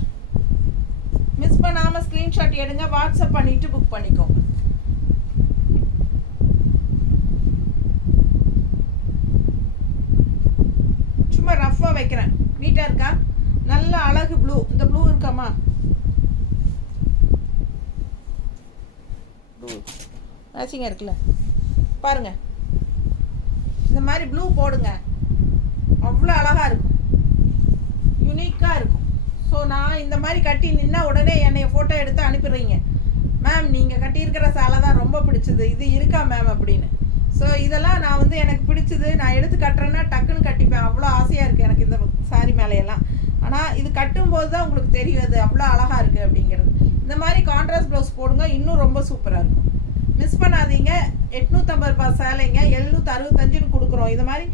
மிஸ் பண்ணாமல் ஸ்க்ரீன்ஷாட் எடுங்க, வாட்ஸ்அப் பண்ணிவிட்டு புக் பண்ணிக்கோங்க. சும்மா ரஃப்பாக வைக்கிறேன். நீட்டாக இருக்கா? நல்ல அழகு ப்ளூ. இந்த ப்ளூ இருக்காமா? ப்ளூ மேட்சிங்காக இருக்குல்ல பாருங்க. இந்த மாதிரி ப்ளூ போடுங்க, அவ்வளோ அழகாக இருக்கும், யூனிக்காக இருக்கும். ஸோ நான் இந்த மாதிரி கட்டி நின்னா உடனே என்னைய ஃபோட்டோ எடுத்து அனுப்பிடுறீங்க. மேம் நீங்கள் கட்டியிருக்கிற சேலை தான் ரொம்ப பிடிச்சது, இது இருக்கா மேம் அப்படின்னு. ஸோ இதெல்லாம் நான் வந்து எனக்கு பிடிச்சது, நான் எடுத்து கட்டுறேன்னா டக்குன்னு கட்டிப்பேன். அவ்வளோ ஆசையாக இருக்குது எனக்கு இந்த சாரி மேலையெல்லாம். ஆனால் இது கட்டும்போது தான் உங்களுக்கு தெரியும் அது அவ்வளோ அழகாக இருக்குது அப்படிங்கிறது. இந்த மாதிரி கான்ட்ராஸ்ட் ப்ளவுஸ் போடுங்க, இன்னும் ரொம்ப சூப்பராக இருக்கும். மிஸ் பண்ணாதீங்க. 850 ரூபாய் சேலைங்க 765ன்னு கொடுக்குறோம். இது மாதிரி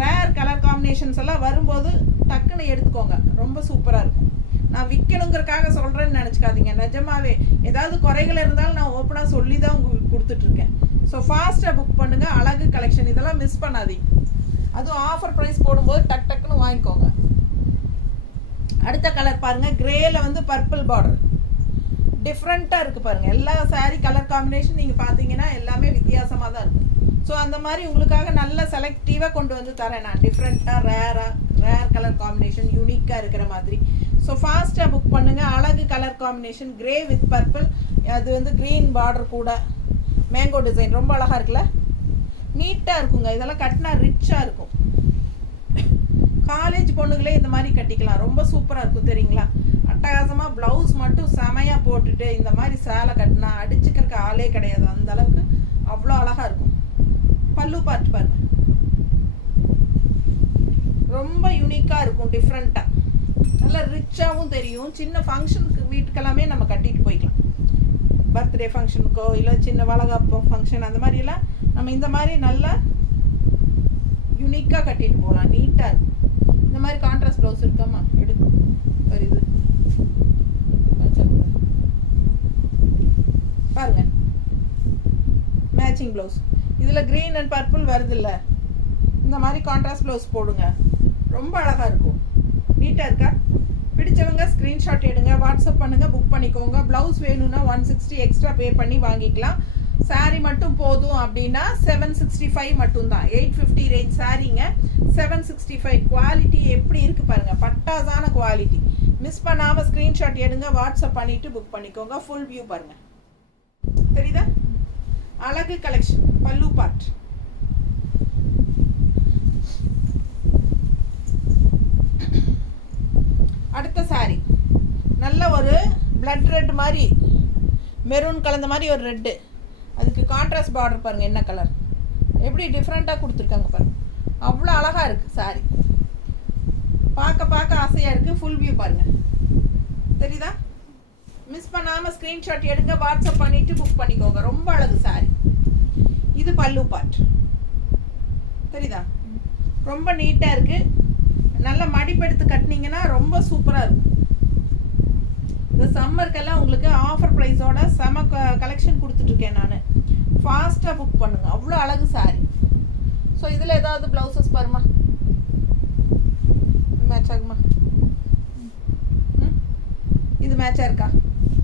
ரேர் கலர் காம்பினேஷன்ஸ் எல்லாம் வரும்போது டக்குன்னு எடுத்துக்கோங்க, ரொம்ப சூப்பராக இருக்கும். நான் விற்கணுங்கிறக்காக சொல்கிறேன்னு நினச்சிக்காதீங்க, நிஜமாவே ஏதாவது குறைகள் இருந்தாலும் நான் ஓப்பனாக சொல்லி தான் உங்களுக்கு கொடுத்துட்ருக்கேன். ஸோ ஃபாஸ்ட்டாக புக் பண்ணுங்கள். அழகு கலெக்ஷன் இதெல்லாம் மிஸ் பண்ணாதீங்க. அதுவும் ஆஃபர் ப்ரைஸ் போடும்போது டக் டக்குன்னு வாங்கிக்கோங்க. அடுத்த கலர் பாருங்கள், கிரேயில் வந்து பர்பிள் பார்டர் டிஃப்ரெண்ட்டாக இருக்குது பாருங்கள். எல்லா சாரீ கலர் காம்பினேஷன் நீங்கள் பார்த்தீங்கன்னா எல்லாமே வித்தியாசமாக தான் இருக்கும். ஸோ அந்த மாதிரி உங்களுக்காக நல்ல செலக்டிவாக கொண்டு வந்து தரேன் நான், டிஃப்ரெண்ட்டாக ரேர் கலர் காம்பினேஷன் யூனிக்காக இருக்கிற மாதிரி. ஸோ ஃபாஸ்ட்டாக புக் பண்ணுங்கள். அழகு colour combination grey with purple, அது வந்து க்ரீன் பார்டர் கூட மேங்கோ டிசைன் ரொம்ப அழகாக இருக்குல்ல, நீட்டாக இருக்குங்க. இதெல்லாம் கட்டினா ரிச்சாக இருக்கும். காலேஜ் பொண்ணுங்களே இந்த மாதிரி கட்டிக்கலாம், ரொம்ப சூப்பராக இருக்கும் தெரியுங்களா. அட்டகாசமாக ப்ளவுஸ் மட்டும் செமையாக போட்டுட்டு இந்த மாதிரி சேலை கட்டினா அடிச்சுக்கிறதுக்கு ஆளே கிடையாது, அந்த அளவுக்கு அவ்வளோ அழகாக இருக்கும். பல்லு பார்த்து பாருங்க, ரொம்ப யூனிக்காக இருக்கும், டிஃப்ரெண்ட்டாக நல்லா ரிச்சாகவும் தெரியும். சின்ன ஃபங்க்ஷனுக்கு வீட்டுக்கெல்லாமே நம்ம கட்டிட்டு போய்க்கலாம். பர்த்டே ஃபங்க்ஷனுக்கோ இல்லை சின்ன வளகாப்பு ஃபங்க்ஷன் அந்த மாதிரிலாம் நம்ம இந்த மாதிரி நல்லா யூனிக்காக கட்டிட்டு போகலாம், நீட்டாக இருக்கும். இந்த மாதிரி கான்ட்ராஸ்ட் ப்ளவுஸ் இருக்காமா எடு வருது பாருங்க, மேட்சிங் ப்ளவுஸ். இதில் க்ரீன் அண்ட் பர்பிள் வருது இல்லை, இந்த மாதிரி கான்ட்ராஸ்ட் ப்ளவுஸ் போடுங்க, ரொம்ப அழகாக இருக்கும். நீட்டாக இருக்கா? பிடிச்சவங்க ஸ்க்ரீன்ஷாட் எடுங்க, வாட்ஸ்அப் பண்ணுங்கள், புக் பண்ணிக்கோங்க. ப்ளவுஸ் வேணும்னா 160 எக்ஸ்ட்ரா பே பண்ணி வாங்கிக்கலாம். சாரீ மட்டும் போதும் அப்படின்னா 765 மட்டும்தான். 850 ரேஞ்ச் சாரீங்க 765. குவாலிட்டி எப்படி இருக்குது பாருங்கள், பட்டாசான குவாலிட்டி. மிஸ் பண்ணாமல் ஸ்க்ரீன்ஷாட் எடுங்க, வாட்ஸ்அப் பண்ணிவிட்டு புக் பண்ணிக்கோங்க. ஃபுல் வியூ பாருங்கள், தெரியுதா? அழகு கலெக்ஷன் பல்லு பார்ட். அடுத்த சாரி நல்ல ஒரு பிளட் ரெட் மாதிரி, மெரூன் கலந்த மாதிரி ஒரு ரெட்டு, அதுக்கு கான்ட்ராஸ்ட் பார்டர் பாருங்கள் என்ன கலர், எப்படி டிஃப்ரெண்ட்டாக கொடுத்துருக்காங்க பாருங்கள், அவ்வளோ அழகாக இருக்குது சாரி, பார்க்க ஆசையாக இருக்குது. ஃபுல் வியூ பாருங்கள், தெரியுதா? மிஸ் பண்ணாமல் ஸ்க்ரீன்ஷாட் எடுங்க, வாட்ஸ்அப் பண்ணிவிட்டு புக் பண்ணிக்கோங்க. ரொம்ப அழகு சாரி. இது பல்லு பார்ட், தெரியுதா? ரொம்ப நீட்டாக இருக்குது. நல்லா மடிப்பெடுத்து கட்டினீங்கன்னா ரொம்ப சூப்பராக இருக்கும். இந்த சம்மருக்கெல்லாம் உங்களுக்கு ஆஃபர் ப்ரைஸோட செம கலெக்ஷன் கொடுத்துட்ருக்கேன் நான். ஃபாஸ்ட்டாக புக் பண்ணுங்க, அவ்வளோ அழகு சாரி. ஸோ இதில் ஏதாவது ப்ளவுசஸ் பாருமா, மேட்ச் ஆகுமா? இது மேட்சாக இருக்கா?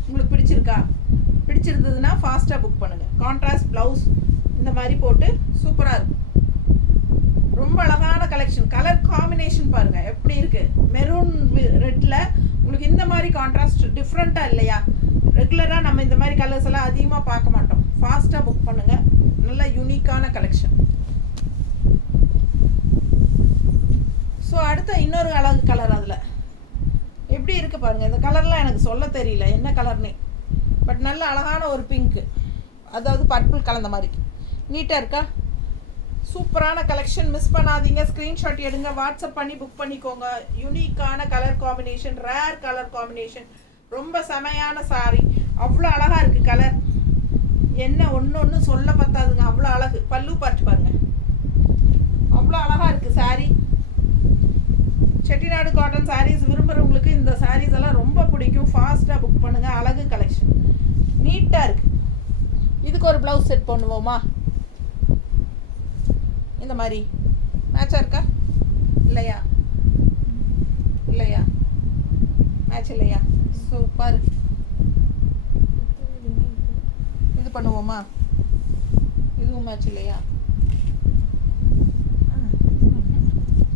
உங்களுக்கு பிடிச்சிருக்கா? பிடிச்சிருந்ததுன்னா ஃபாஸ்ட்டாக புக் பண்ணுங்கள். கான்ட்ராஸ்ட் ப்ளவுஸ் இந்த மாதிரி போட்டு சூப்பராக இருக்கும். ரொம்ப அழகான கலெக்ஷன். கலர் காம்பினேஷன் பாருங்கள் எப்படி இருக்குது. மெரூன் ரெட்டில் உங்களுக்கு இந்த மாதிரி கான்ட்ராஸ்ட் டிஃப்ரெண்ட்டாக இல்லையா? ரெகுலராக நம்ம இந்த மாதிரி கலர்ஸ் எல்லாம் அதிகமாக பார்க்க மாட்டோம். ஃபாஸ்ட்டாக புக் பண்ணுங்கள், நல்ல யூனிக்கான கலெக்ஷன். ஸோ அடுத்த இன்னொரு அழகு கலர், அதில் எப்படி இருக்குது பாருங்கள். இந்த கலர்லாம் எனக்கு சொல்ல தெரியல என்ன கலர்னே, பட் நல்ல அழகான ஒரு பிங்க்கு, அதாவது பர்பிள் கலந்த மாதிரி. நீட்டாக இருக்கா? சூப்பரான கலெக்ஷன். மிஸ் பண்ணாதீங்க, ஸ்க்ரீன்ஷாட் எடுங்க, வாட்ஸ்அப் பண்ணி புக் பண்ணிக்கோங்க. யூனிக்கான colour combination, rare colour combination, ரொம்ப செமையான சாரி. அவ்வளோ அழகாக இருக்குது கலர், என்ன ஒன்று சொல்ல பத்தாதுங்க, அவ்வளோ அழகு. பல்லு பார்த்து பாருங்க, அவ்வளோ அழகாக இருக்குது சாரி. செட்டிநாடு காட்டன் சாரீஸ் விரும்புகிறவங்களுக்கு இந்த சாரீஸ் எல்லாம் ரொம்ப பிடிக்கும். ஃபாஸ்ட்டாக புக் பண்ணுங்கள். அழகு கலெக்ஷன், நீட்டாக இருக்குது. இதுக்கு ஒரு ப்ளவுஸ் செட் பண்ணுவோமா? இந்த மாதிரி மேட்சாக இருக்கா? இல்லையா? மேட்ச் இல்லையா? சூப்பர். இது பண்ணுவோமா? இதுவும் மேட்ச் இல்லையா?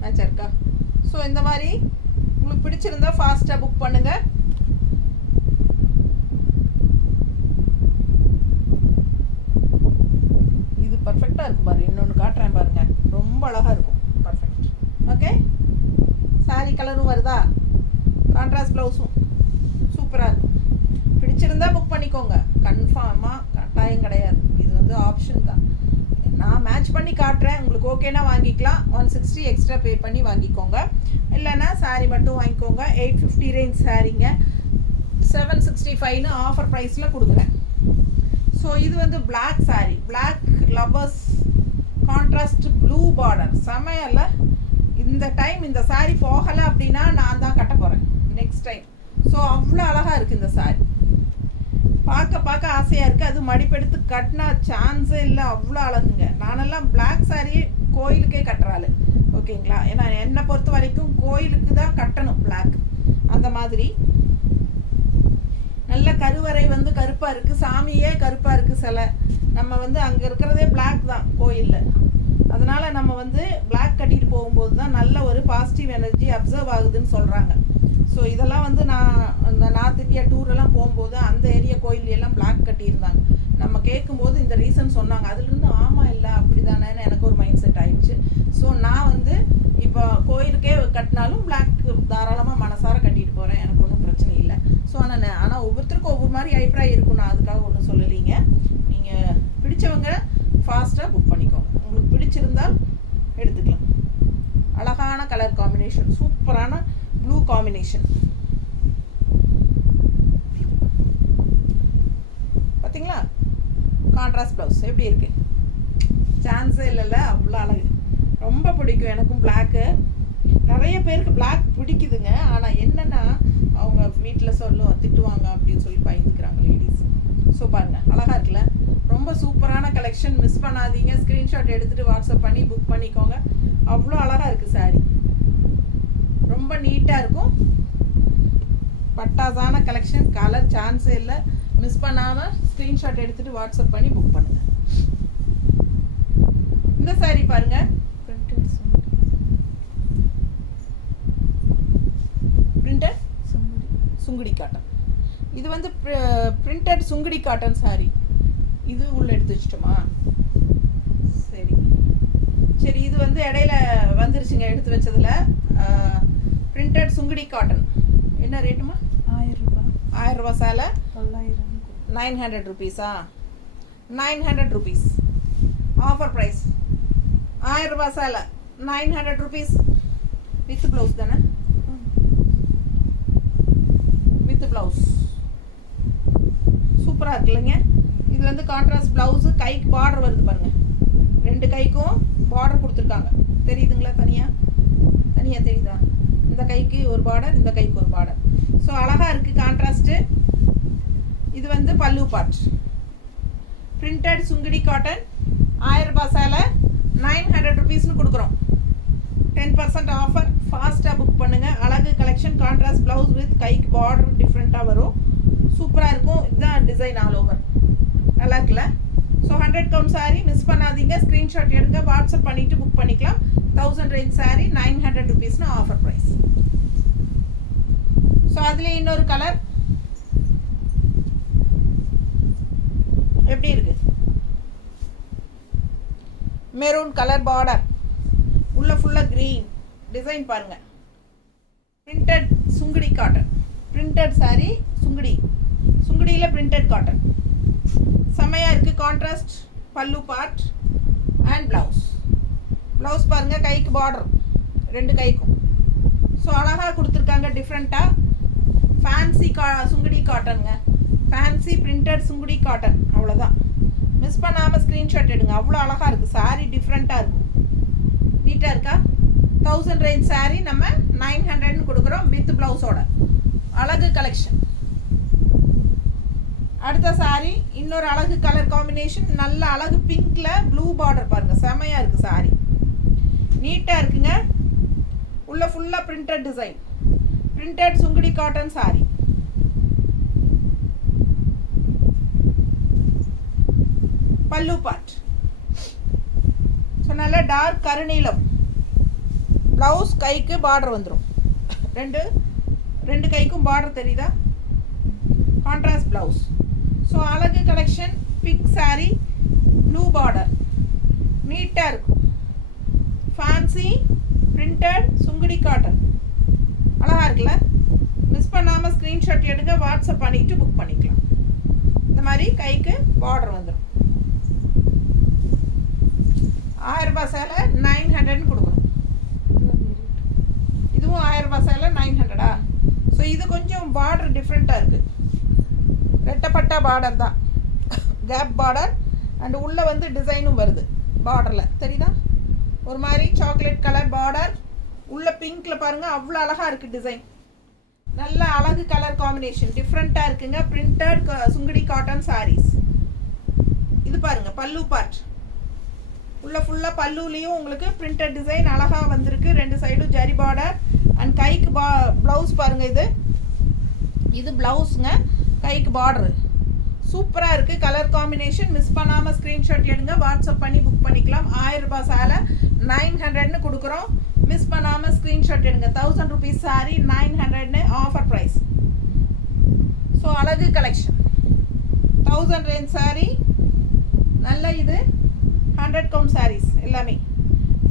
மேட்சாக இருக்கா? ஸோ இந்த மாதிரி உங்களுக்கு பிடிச்சிருந்தா ஃபாஸ்ட்டாக புக் பண்ணுங்கள். இது பர்ஃபெக்டாக இருக்கும் பாரு, இன்னொன்று காட்டுறேன் பாருங்கள், ரொம்ப அழகாக இருக்கும். பர்ஃபெக்ட். ஓகே, சாரி கலரும் வருதா, கான்ட்ராஸ்ட் ப்ளவுஸும் சூப்பராக இருக்கும். பிடிச்சிருந்தா புக் பண்ணிக்கோங்க. கன்ஃபார்மாக கட்டாயம் கிடையாது, இது வந்து ஆப்ஷன் தான். நான் மேட்ச் பண்ணி காட்டுறேன், உங்களுக்கு ஓகேனா வாங்கிக்கலாம். 160 எக்ஸ்ட்ரா பே பண்ணி வாங்கிக்கோங்க. இல்லைன்னா சாரீ மட்டும் வாங்கிக்கோங்க. 850 ரேஞ்ச் சாரீங்க, 765ன்னு ஆஃபர் ப்ரைஸில் கொடுக்குறேன். ஸோ இது வந்து black sari, black lovers contrast blue border, செமையல்ல. இந்த டைம் இந்த சாரீ போகலை அப்படின்னா நான் தான் கட்ட போகிறேன் நெக்ஸ்ட் டைம். ஸோ அவ்வளோ அழகாக இருக்குது இந்த சாரீ, பார்க்க ஆசையாக இருக்குது. அது மடிப்பெடுத்து கட்டினா சான்ஸே இல்லை, அவ்வளோ அழகுங்க. நானெல்லாம் பிளாக் சாரீ கோயிலுக்கே கட்டுறாள், ஓகேங்களா? ஏன்னா என்னை பொறுத்த வரைக்கும் கோயிலுக்கு தான் கட்டணும் பிளாக். அந்த மாதிரி நல்ல கருவறை வந்து கருப்பாக இருக்குது, சாமியே கருப்பாக இருக்குது சிலை. நம்ம வந்து அங்கே இருக்கிறதே பிளாக் தான் கோயிலில். அதனால் நம்ம வந்து பிளாக் கட்டிட்டு போகும்போது தான் நல்ல ஒரு பாசிட்டிவ் எனர்ஜி அப்சர்வ் ஆகுதுன்னு சொல்கிறாங்க. ஸோ இதெல்லாம் வந்து நான் இந்த நார்த் இந்தியா டூரெல்லாம் போகும்போது அந்த ஏரியா கோயிலெல்லாம் பிளாக் கட்டியிருந்தாங்க. நம்ம கேட்கும்போது இந்த ரீசன் சொன்னாங்க. அதுலேருந்து ஆமாம் இல்லை அப்படி தானேன்னு எனக்கு ஒரு மைண்ட் செட் ஆயிடுச்சு. ஸோ நான் வந்து இப்போ கோயிலுக்கே கட்டினாலும் பிளாக் தாராளமாக மனசார கட்டிட்டு போகிறேன், எனக்கு ஒன்றும் பிரச்சனை இல்லை. ஸோ ஆனால் ஒவ்வொருத்தருக்கும் ஒவ்வொரு மாதிரி அபிப்பிராயம் இருக்கும், நான் அதுக்காக ஒன்றும் சொல்லலைங்க. நீங்கள் பிடிச்சவங்க ஃபாஸ்ட்டாக புக் பண்ணிக்கோங்க, உங்களுக்கு பிடிச்சிருந்தால் எடுத்துக்கலாம். அழகான கலர் காம்பினேஷன், சூப்பரான ப்ளூ காம்பினேஷன் பார்த்தீங்களா? கான்ட்ராஸ்ட் ப்ளவுஸ் எப்படி இருக்கு, சான்ஸே இல்லைல்ல, அவ்வளோ அழகு. ரொம்ப பிடிக்கும் எனக்கும் பிளாக்கு. நிறைய பேருக்கு பிளாக் பிடிக்குதுங்க, ஆனால் என்னென்னா அவங்க வீட்டில் திட்டுவாங்க அப்படின்னு சொல்லி பயந்துக்கிறாங்க லேடிஸ். ஸோ பாருங்கள் அழகாக இருக்குல்ல, ரொம்ப சூப்பரான கலெக்ஷன். மிஸ் பண்ணாதீங்க, ஸ்க்ரீன்ஷாட் எடுத்துகிட்டு வாட்ஸ்அப் பண்ணி புக் பண்ணிக்கோங்க. அவ்வளோ அழகாக இருக்குது சாரீ, ரொம்ப நீட்டாக இருக்கும். பட்டாசான கலெக்ஷன், கலர் சான்ஸே இல்லை. மிஸ் பண்ணாமல் ஸ்க்ரீன்ஷாட் எடுத்துகிட்டு வாட்ஸ்அப் பண்ணி புக் பண்ணுங்கள். இந்த சாரீ பாருங்கள், பிரிண்டட் சுங்குடி காட்டன். இது வந்து பிரிண்டட் சுங்குடி காட்டன் சாரீ. இது உள்ள எடுத்து வச்சிட்டோமா? சரி இது வந்து இடையில வந்துருச்சுங்க எடுத்து வச்சதுல. பிரிண்டட் சுங்குடி காட்டன் என்ன ரேட்டுமா? 1000 ரூபாய். 1000 ரூபாய் சேலை 900 ருபீஸா? 900 ருபீஸ் ஆஃபர் ப்ரைஸ். 1000 ரூபாய் சேலை 900 ருபீஸ் வித் ப்ளவுஸ் தானே? வித் ப்ளவுஸ் சூப்பராக இருக்கு இல்லைங்க? இது வந்து கான்ட்ராஸ்ட் ப்ளவுஸு, கைக்கு பார்டர் வருது பாருங்கள், 2 கைக்கும் பார்டர் கொடுத்துருக்காங்க. தெரியுதுங்களா? தனியாக தெரியுதா? இந்த கைக்கு ஒரு பார்டர், இந்த கைக்கு ஒரு பார்டர். ஸோ அழகாக இருக்குது கான்ட்ராஸ்ட்டு. இது வந்து பல்லு பார்ட். பிரிண்டட் சுங்குடி காட்டன் 1000 ரூபாய் சேலை 900 ருபீஸ்னு கொடுக்குறோம். 10% ஆஃபர். ஃபாஸ்ட்டாக புக் பண்ணுங்கள். அழகு கலெக்ஷன், கான்ட்ராஸ்ட் ப்ளவுஸ் வித் கைக்கு பார்டர் டிஃப்ரெண்ட்டாக வரும், சூப்பராக இருக்கும். இதுதான் டிசைன் ஆல் ஓவர், நல்லா இருக்குல்ல? ஸோ 100 கவுண்ட் சாரீ மிஸ் பண்ணாதீங்க, ஸ்க்ரீன்ஷாட் எடுங்க, வாட்ஸ்அப் பண்ணிவிட்டு புக் பண்ணிக்கலாம். 1000 ரேஞ்ச் சாரீ 900 ருபீஸ்னு ஆஃபர் ப்ரைஸ். ஸோ அதுலேயே இன்னொரு கலர் எப்படி இருக்கு? மெரூன் கலர் பார்டர், உள்ள ஃபுல்லாக க்ரீன் டிசைன் பாருங்கள். Printed Sungudi cotton, printed sari சுங்குடியில் பிரிண்டட் காட்டன் செம்மையாக இருக்குது. கான்ட்ராஸ்ட் பல்லு பார்ட் அண்ட் ப்ளவுஸ் பாருங்கள், கைக்கு பார்டர் 2 கைக்கும். ஸோ அழகாக கொடுத்துருக்காங்க டிஃப்ரெண்ட்டாக. ஃபேன்சி சுங்குடி காட்டனுங்க, ஃபேன்சி பிரிண்டட் சுங்குடி காட்டன். அவ்வளோதான், மிஸ் பண்ணாமல் ஸ்க்ரீன்ஷாட் எடுங்க. அவ்வளோ அழகாக இருக்குது சாரீ, டிஃப்ரெண்ட்டாக இருக்கும், நீட்டாக இருக்கா? 1000 ரேஞ்ச் சாரீ நம்ம 900ன்னு கொடுக்குறோம் வித் ப்ளவுஸோட. அழகு கலெக்ஷன். அடுத்த சாரீ இன்னொரு அழகு கலர் காம்பினேஷன், நல்ல அழகு பிங்க்ல ப்ளூ பார்டர் பாருங்க, செமையா இருக்கு சாரீ, நீட்டா இருக்குங்க. உள்ள ஃபுல்லா printed design, printed Sungudi cotton sari. பல்லு பார்ட் நல்ல டார்க் கருநீலம். ப்ளவுஸ் கைக்கு பார்டர் வந்துடும், ரெண்டு கைக்கும் பார்டர் தெரியுதா? Contrast blouse. ஸோ அழகு collection, pink sari, blue border, நீட்டாக இருக்கும். ஃபேன்சி பிரிண்டட் சுங்குடி காட்டன், அழகாக இருக்குல்ல? மிஸ் பண்ணாமல் ஸ்க்ரீன்ஷாட் எடுங்க, வாட்ஸ்அப் பண்ணிவிட்டு புக் பண்ணிக்கலாம். இந்த மாதிரி கைக்கு பார்டர் வந்துடும். 1000 ரூபாய் சேலை 900 கொடுக்குறோம். இதுவும் 1000 ரூபாய் சேலை 900. ஸோ இது கொஞ்சம் பார்டர் டிஃப்ரெண்ட்டாக இருக்குது. ரெட்டப்பட்டா பார்டர் தான், கேப் பார்டர். அண்ட் உள்ளே வந்து டிசைனும் வருது பார்டரில், தெரியுதா? ஒரு மாதிரி சாக்லேட் கலர் பார்டர், உள்ள பிங்க்கில் பாருங்கள், அவ்வளோ அழகாக இருக்குது டிசைன். நல்ல அழகு கலர் காம்பினேஷன், டிஃப்ரெண்ட்டாக இருக்குங்க. Printed Sungudi cotton saris. இது பாருங்கள் பல்லு பார்ட், உள்ள ஃபுல்லாக பல்லுலேயும் உங்களுக்கு பிரிண்டட் டிசைன் அழகாக வந்திருக்கு. 2 சைடும் ஜரி பார்டர். அண்ட் கைக்கு ப்ளவுஸ் பாருங்கள், இது ப்ளவுஸுங்க, கைக்கு பார்டரு சூப்பராக இருக்குது. கலர் காம்பினேஷன் மிஸ் பண்ணாமல் ஸ்க்ரீன்ஷாட் எடுங்க, வாட்ஸ்அப் பண்ணி புக் பண்ணிக்கலாம். 1000 ரூபாய் சேலை 900ன்னு கொடுக்குறோம். மிஸ் பண்ணாமல் ஸ்க்ரீன்ஷாட் எடுங்க. 1000 rupees சாரி 900ன்னு ஆஃபர் ப்ரைஸ். ஸோ அழகு கலெக்ஷன் 1000 ரேஞ்ச் சாரி. நல்ல இது 100 கவுண்ட் சாரீஸ் எல்லாமே.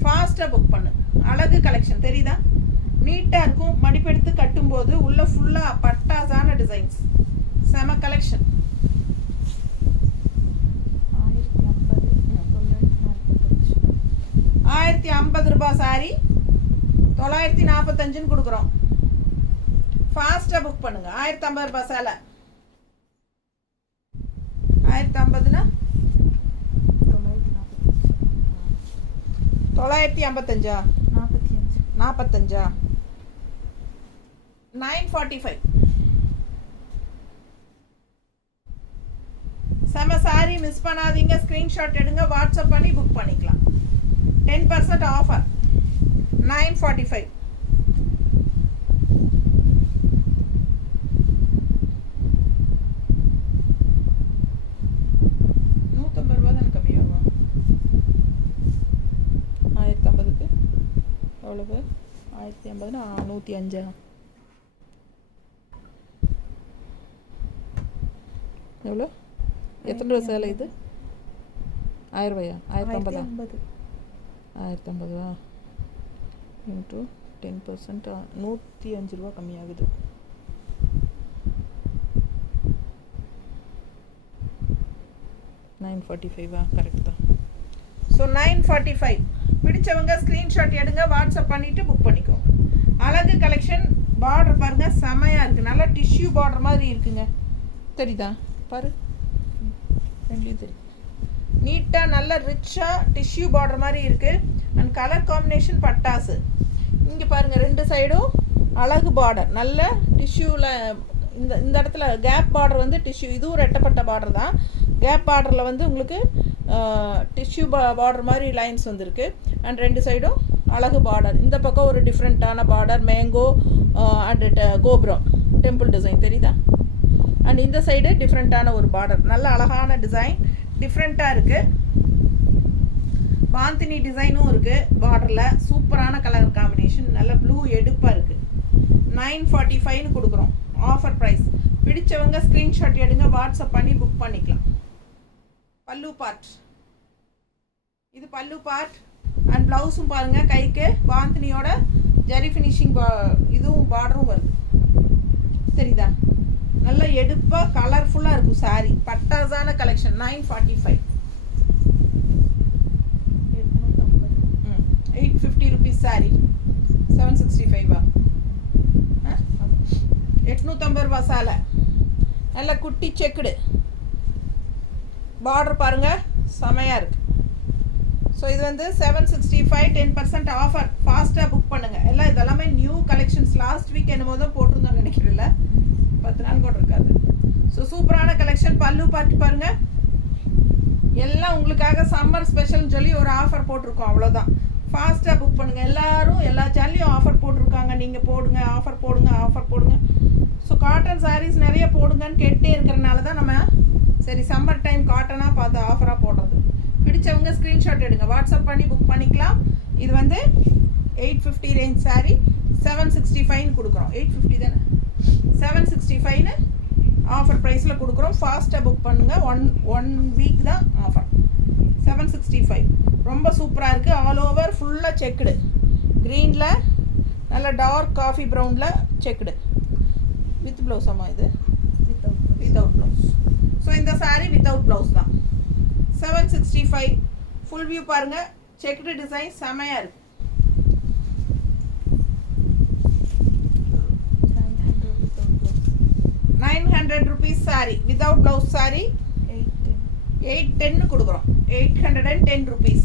ஃபாஸ்ட்டாக புக் பண்ணு. அழகு கலெக்ஷன் தெரியுதா? நீட்டாக இருக்கும். மடிப்பெடுத்து கட்டும்போது உள்ள ஃபுல்லாக பட்டாசான டிசைன்ஸ். செம கலெக்ஷன். 1050 ரூபாய் சாரி 945ன்னு கொடுக்குறோம். ஃபாஸ்ட்டாக புக் பண்ணுங்க. 1050 ரூபாய் சேலை. 1050னா 955 45 945. செம சாரி மிஸ் பண்ணாதீங்க. ஸ்க்ரீன்ஷாட் எடுங்க, வாட்ஸ்அப் பண்ணி புக் பண்ணிக்கலாம். 10% ஆஃபர் 945. ₹150 தான் கம்மியாகும். 1050க்கு எவ்வளவு? 1050னா 105. எவ்வளோ? எத்தனை ரூபா சேலை இது? 1000 ரூபாயா? 1050. 1050 இன்ட்டு 10% 105 ரூபா கம்மியாகுது. $945 கரெக்ட் தான். ஸோ 945 பிடிச்சவங்க ஸ்க்ரீன்ஷாட் எடுங்க, வாட்ஸ்அப் பண்ணிவிட்டு புக் பண்ணிக்கோங்க. அழகு கலெக்ஷன். பார்டர் பாருங்கள், செமையாக இருக்குது. நல்லா டிஷ்யூ பார்டர் மாதிரி இருக்குங்க, தெரியுதா? பாரு, ரெண்டுலேயும் தெரியும். நீட்டாக நல்ல ரிச்சாக டிஷ்யூ பார்டர் மாதிரி இருக்குது. அண்ட் கலர் காம்பினேஷன் பட்டாசு. இங்கே பாருங்கள், 2 சைடும் அழகு பார்டர், நல்ல டிஷ்யூவில். இந்த இடத்துல கேப் பார்டர் வந்து டிஷ்யூ, இதுவும் ரெட்டப்பட்ட பார்டர் தான். கேப் பார்டரில் வந்து உங்களுக்கு டிஷ்யூ பார்டர் மாதிரி லைன்ஸ் வந்துருக்கு. அண்ட் 2 சைடும் அழகு பார்டர். இந்த பக்கம் ஒரு டிஃப்ரெண்ட்டான பார்டர், மேங்கோ அண்ட் கோபுரம் டெம்பிள் டிசைன், தெரியுதா? அண்ட் இந்த சைடு டிஃப்ரெண்ட்டான ஒரு பார்டர், நல்ல அழகான டிசைன், டிஃப்ரெண்ட்டாக இருக்குது. பாந்தினி டிசைனும் இருக்குது பார்டரில். சூப்பரான கலர் காம்பினேஷன், நல்ல ப்ளூ எடுப்பாக இருக்குது. 945ன்னு கொடுக்குறோம், ஆஃபர் ப்ரைஸ். பிடிச்சவங்க ஸ்க்ரீன்ஷாட் எடுங்க, வாட்ஸ்அப் பண்ணி புக் பண்ணிக்கலாம். பல்லு பார்ட், இது பல்லு பார்ட். அண்ட் ப்ளவுஸும் பாருங்கள், கைக்கு பாந்தினியோட ஜரி ஃபினிஷிங் இதுவும் பார்டரும் வருது, தெரியுதா? நல்ல எடுப்பாக கலர்ஃபுல்லாக இருக்கும் சாரீ. பட்டாசான கலெக்ஷன். 945. 850 rupees சாரீ 765. 850 ரூபா சேலை. நல்ல குட்டி செக்குடு பார்டர் பாருங்கள், செமையாக இருக்குது. ஸோ இது வந்து 765, 10% ஆஃபர். ஃபாஸ்ட்டாக புக் பண்ணுங்கள். எல்லாம் இதெல்லாமே நியூ கலெக்ஷன்ஸ். லாஸ்ட் வீக் என்னமோ தான் போட்டிருந்தோம்னு நினைக்கிறேன்ல, 10 நாள் கூட இருக்காது. ஸோ சூப்பரான கலெக்ஷன். பல்லு பார்த்து பாருங்கள், எல்லாம் உங்களுக்காக சம்மர் ஸ்பெஷல்னு சொல்லி ஒரு ஆஃபர் போட்டிருக்கோம், அவ்வளோதான். ஃபாஸ்ட்டாக புக் பண்ணுங்கள். எல்லோரும் எல்லா சேனல்லையும் ஆஃபர் போட்டிருக்காங்க, நீங்கள் போடுங்க, ஆஃபர் போடுங்க, ஆஃபர் போடுங்க. ஸோ காட்டன் சாரீஸ் நிறைய போடுங்கன்னு கேட்டே இருக்கிறனால தான் நம்ம சரி சம்மர் டைம் காட்டனாக பார்த்து ஆஃபராக போடுறது. பிடிச்சவங்க ஸ்க்ரீன்ஷாட் எடுங்க, வாட்ஸ்அப் பண்ணி புக் பண்ணிக்கலாம். இது வந்து 850 ரேஞ்ச் சாரீ 765ன்னு கொடுக்குறோம். 850 தானே, 765ன்னு ஆஃபர் ப்ரைஸில் கொடுக்குறோம். ஃபாஸ்ட்டாக புக் பண்ணுங்கள். ஒன் வீக் தான் ஆஃபர். 765 ரொம்ப சூப்பராக இருக்குது. ஆல் ஓவர் ஃபுல்லாக செக்குடு, க்ரீனில் நல்ல டார்க் காஃபி ப்ரௌனில் செக்குடு வித் ப்ளவுஸாமா இது வித்தவுட் ப்ளவுஸ். ஸோ இந்த சாரீ வித்தவுட் ப்ளவுஸ் தான். 765 ஃபுல் வியூ பாருங்கள். செக்குடு டிசைன் செமையாக இருக்குது. 900 rupees sari without blouse sari 810 கொடுக்குறோம். 810 rupees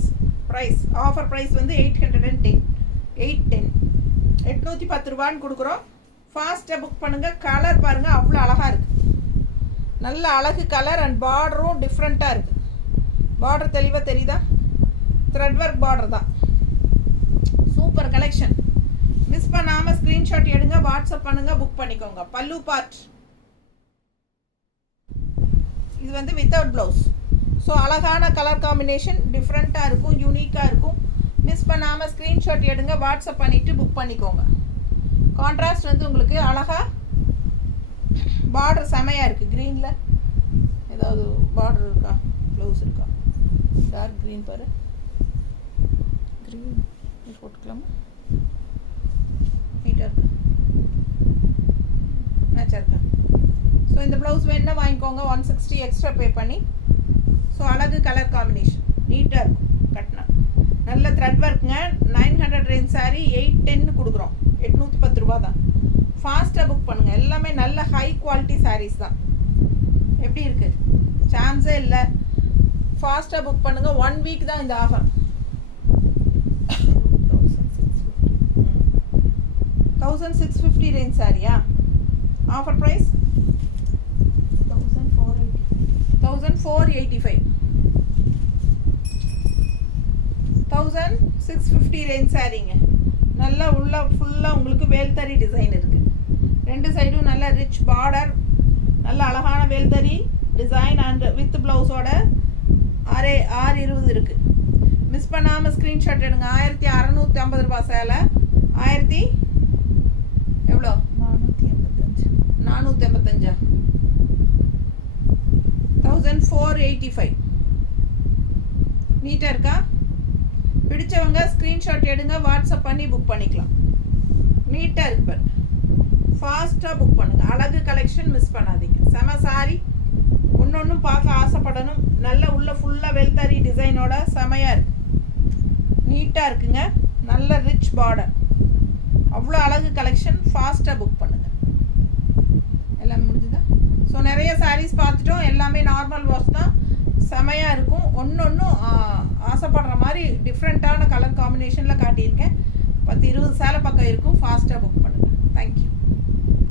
ப்ரைஸ். ஆஃபர் ப்ரைஸ் வந்து 810. 810 ரூபான்னு கொடுக்குறோம். ஃபாஸ்ட்டாக புக் பண்ணுங்கள். கலர் பாருங்கள், அவ்வளோ அழகாக இருக்குது. நல்ல அழகு கலர் அண்ட் பார்டரும் டிஃப்ரெண்ட்டாக இருக்குது. பார்டர் தெளிவாக தெரியுதா? த்ரெட் ஒர்க் பார்டர் தான். Super collection. மிஸ் பண்ணாமல் ஸ்க்ரீன்ஷாட் எடுங்க, வாட்ஸ்அப் பண்ணுங்கள், புக் பண்ணிக்கோங்க. பல்லு பார்ட் இது வந்து வித்தவுட் ப்ளவுஸ். ஸோ அழகான கலர் காம்பினேஷன், டிஃப்ரெண்ட்டாக இருக்கும், யூனிக்காக இருக்கும். மிஸ் பண்ணாமல் ஸ்க்ரீன்ஷாட் எடுங்க, வாட்ஸ்அப் பண்ணிவிட்டு புக் பண்ணிக்கோங்க. கான்ட்ராஸ்ட் வந்து உங்களுக்கு அழகாக பார்டர் செமையாக இருக்குது. க்ரீனில் ஏதாவது பார்டர் இருக்கா? ப்ளவுஸ் இருக்கா? டார்க் க்ரீன் பாரு. க்ரீன் போட்டுக்கலாமா? நீட்டாக இருக்கா? மேட்சாக இருக்கா? ஸோ இந்த ப்ளவுஸ் வேணுன்னா வாங்கிக்கோங்க. 160 எக்ஸ்ட்ரா பே பண்ணி. ஸோ அழகு கலர் காம்பினேஷன், நீட்டாக இருக்கும். கட்டினா நல்ல த்ரெட் ஒர்க்குங்க. 900 ரேஞ்ச் சாரீ 810 கொடுக்குறோம். 810 ரூபா தான். ஃபாஸ்ட்டாக புக் பண்ணுங்கள். எல்லாமே நல்ல ஹை குவாலிட்டி சாரீஸ் தான். எப்படி இருக்குது? சான்ஸே இல்லை. ஃபாஸ்ட்டாக புக் பண்ணுங்கள். 1 வீக் தான் இந்த ஆஃபர். 1650 ரேஞ்ச் சாரியா? Offer price 1485. 1650 ரேஞ்ச் சாரீங்க. நல்லா உள்ள ஃபுல்லாக உங்களுக்கு வேல்தறி டிசைன் இருக்குது. ரெண்டு சைடும் நல்ல ரிச் பார்டர், நல்ல அழகான வேல்தறி டிசைன் அண்ட் வித் ப்ளவுஸோட 620 இருக்குது. மிஸ் பண்ணாமல் ஸ்க்ரீன்ஷாட் எடுங்க. 1650 ரூபா சேலை. 1000 எவ்வளோ? 485. 1485. நீட்டாக இருக்கா? பிடிச்சவங்க ஸ்க்ரீன்ஷாட் எடுங்க, வாட்ஸ்அப் பண்ணி புக் பண்ணிக்கலாம். நீட்டாக இருக்கு பாருங்க. ஃபாஸ்ட்டாக புக் பண்ணுங்கள். அழகு கலெக்ஷன் மிஸ் பண்ணாதீங்க. செம சாரி. ஒன்று பார்க்க ஆசைப்படணும். நல்ல உள்ள ஃபுல்லாக வெல்தரி டிசைனோட செமையாக இருக்கு. நீட்டாக இருக்குங்க. நல்ல ரிச் பார்டர். அவ்வளோ அழகு கலெக்ஷன். ஃபாஸ்ட்டாக புக் பண்ணுங்கள். எல்லாம் முடிஞ்சுதா? ஸோ நிறைய சாரீஸ் பார்த்துட்டோம். எல்லாமே நார்மல் வாஷ் தான். செமையாக இருக்கும். ஒன்று ஆசைப்படுற மாதிரி டிஃப்ரெண்ட்டான கலர் காம்பினேஷனில் காட்டியிருக்கேன். 10-20 சேலை பக்கம் இருக்கும். ஃபாஸ்ட்டாக புக் பண்ணுங்கள். தேங்க்யூ.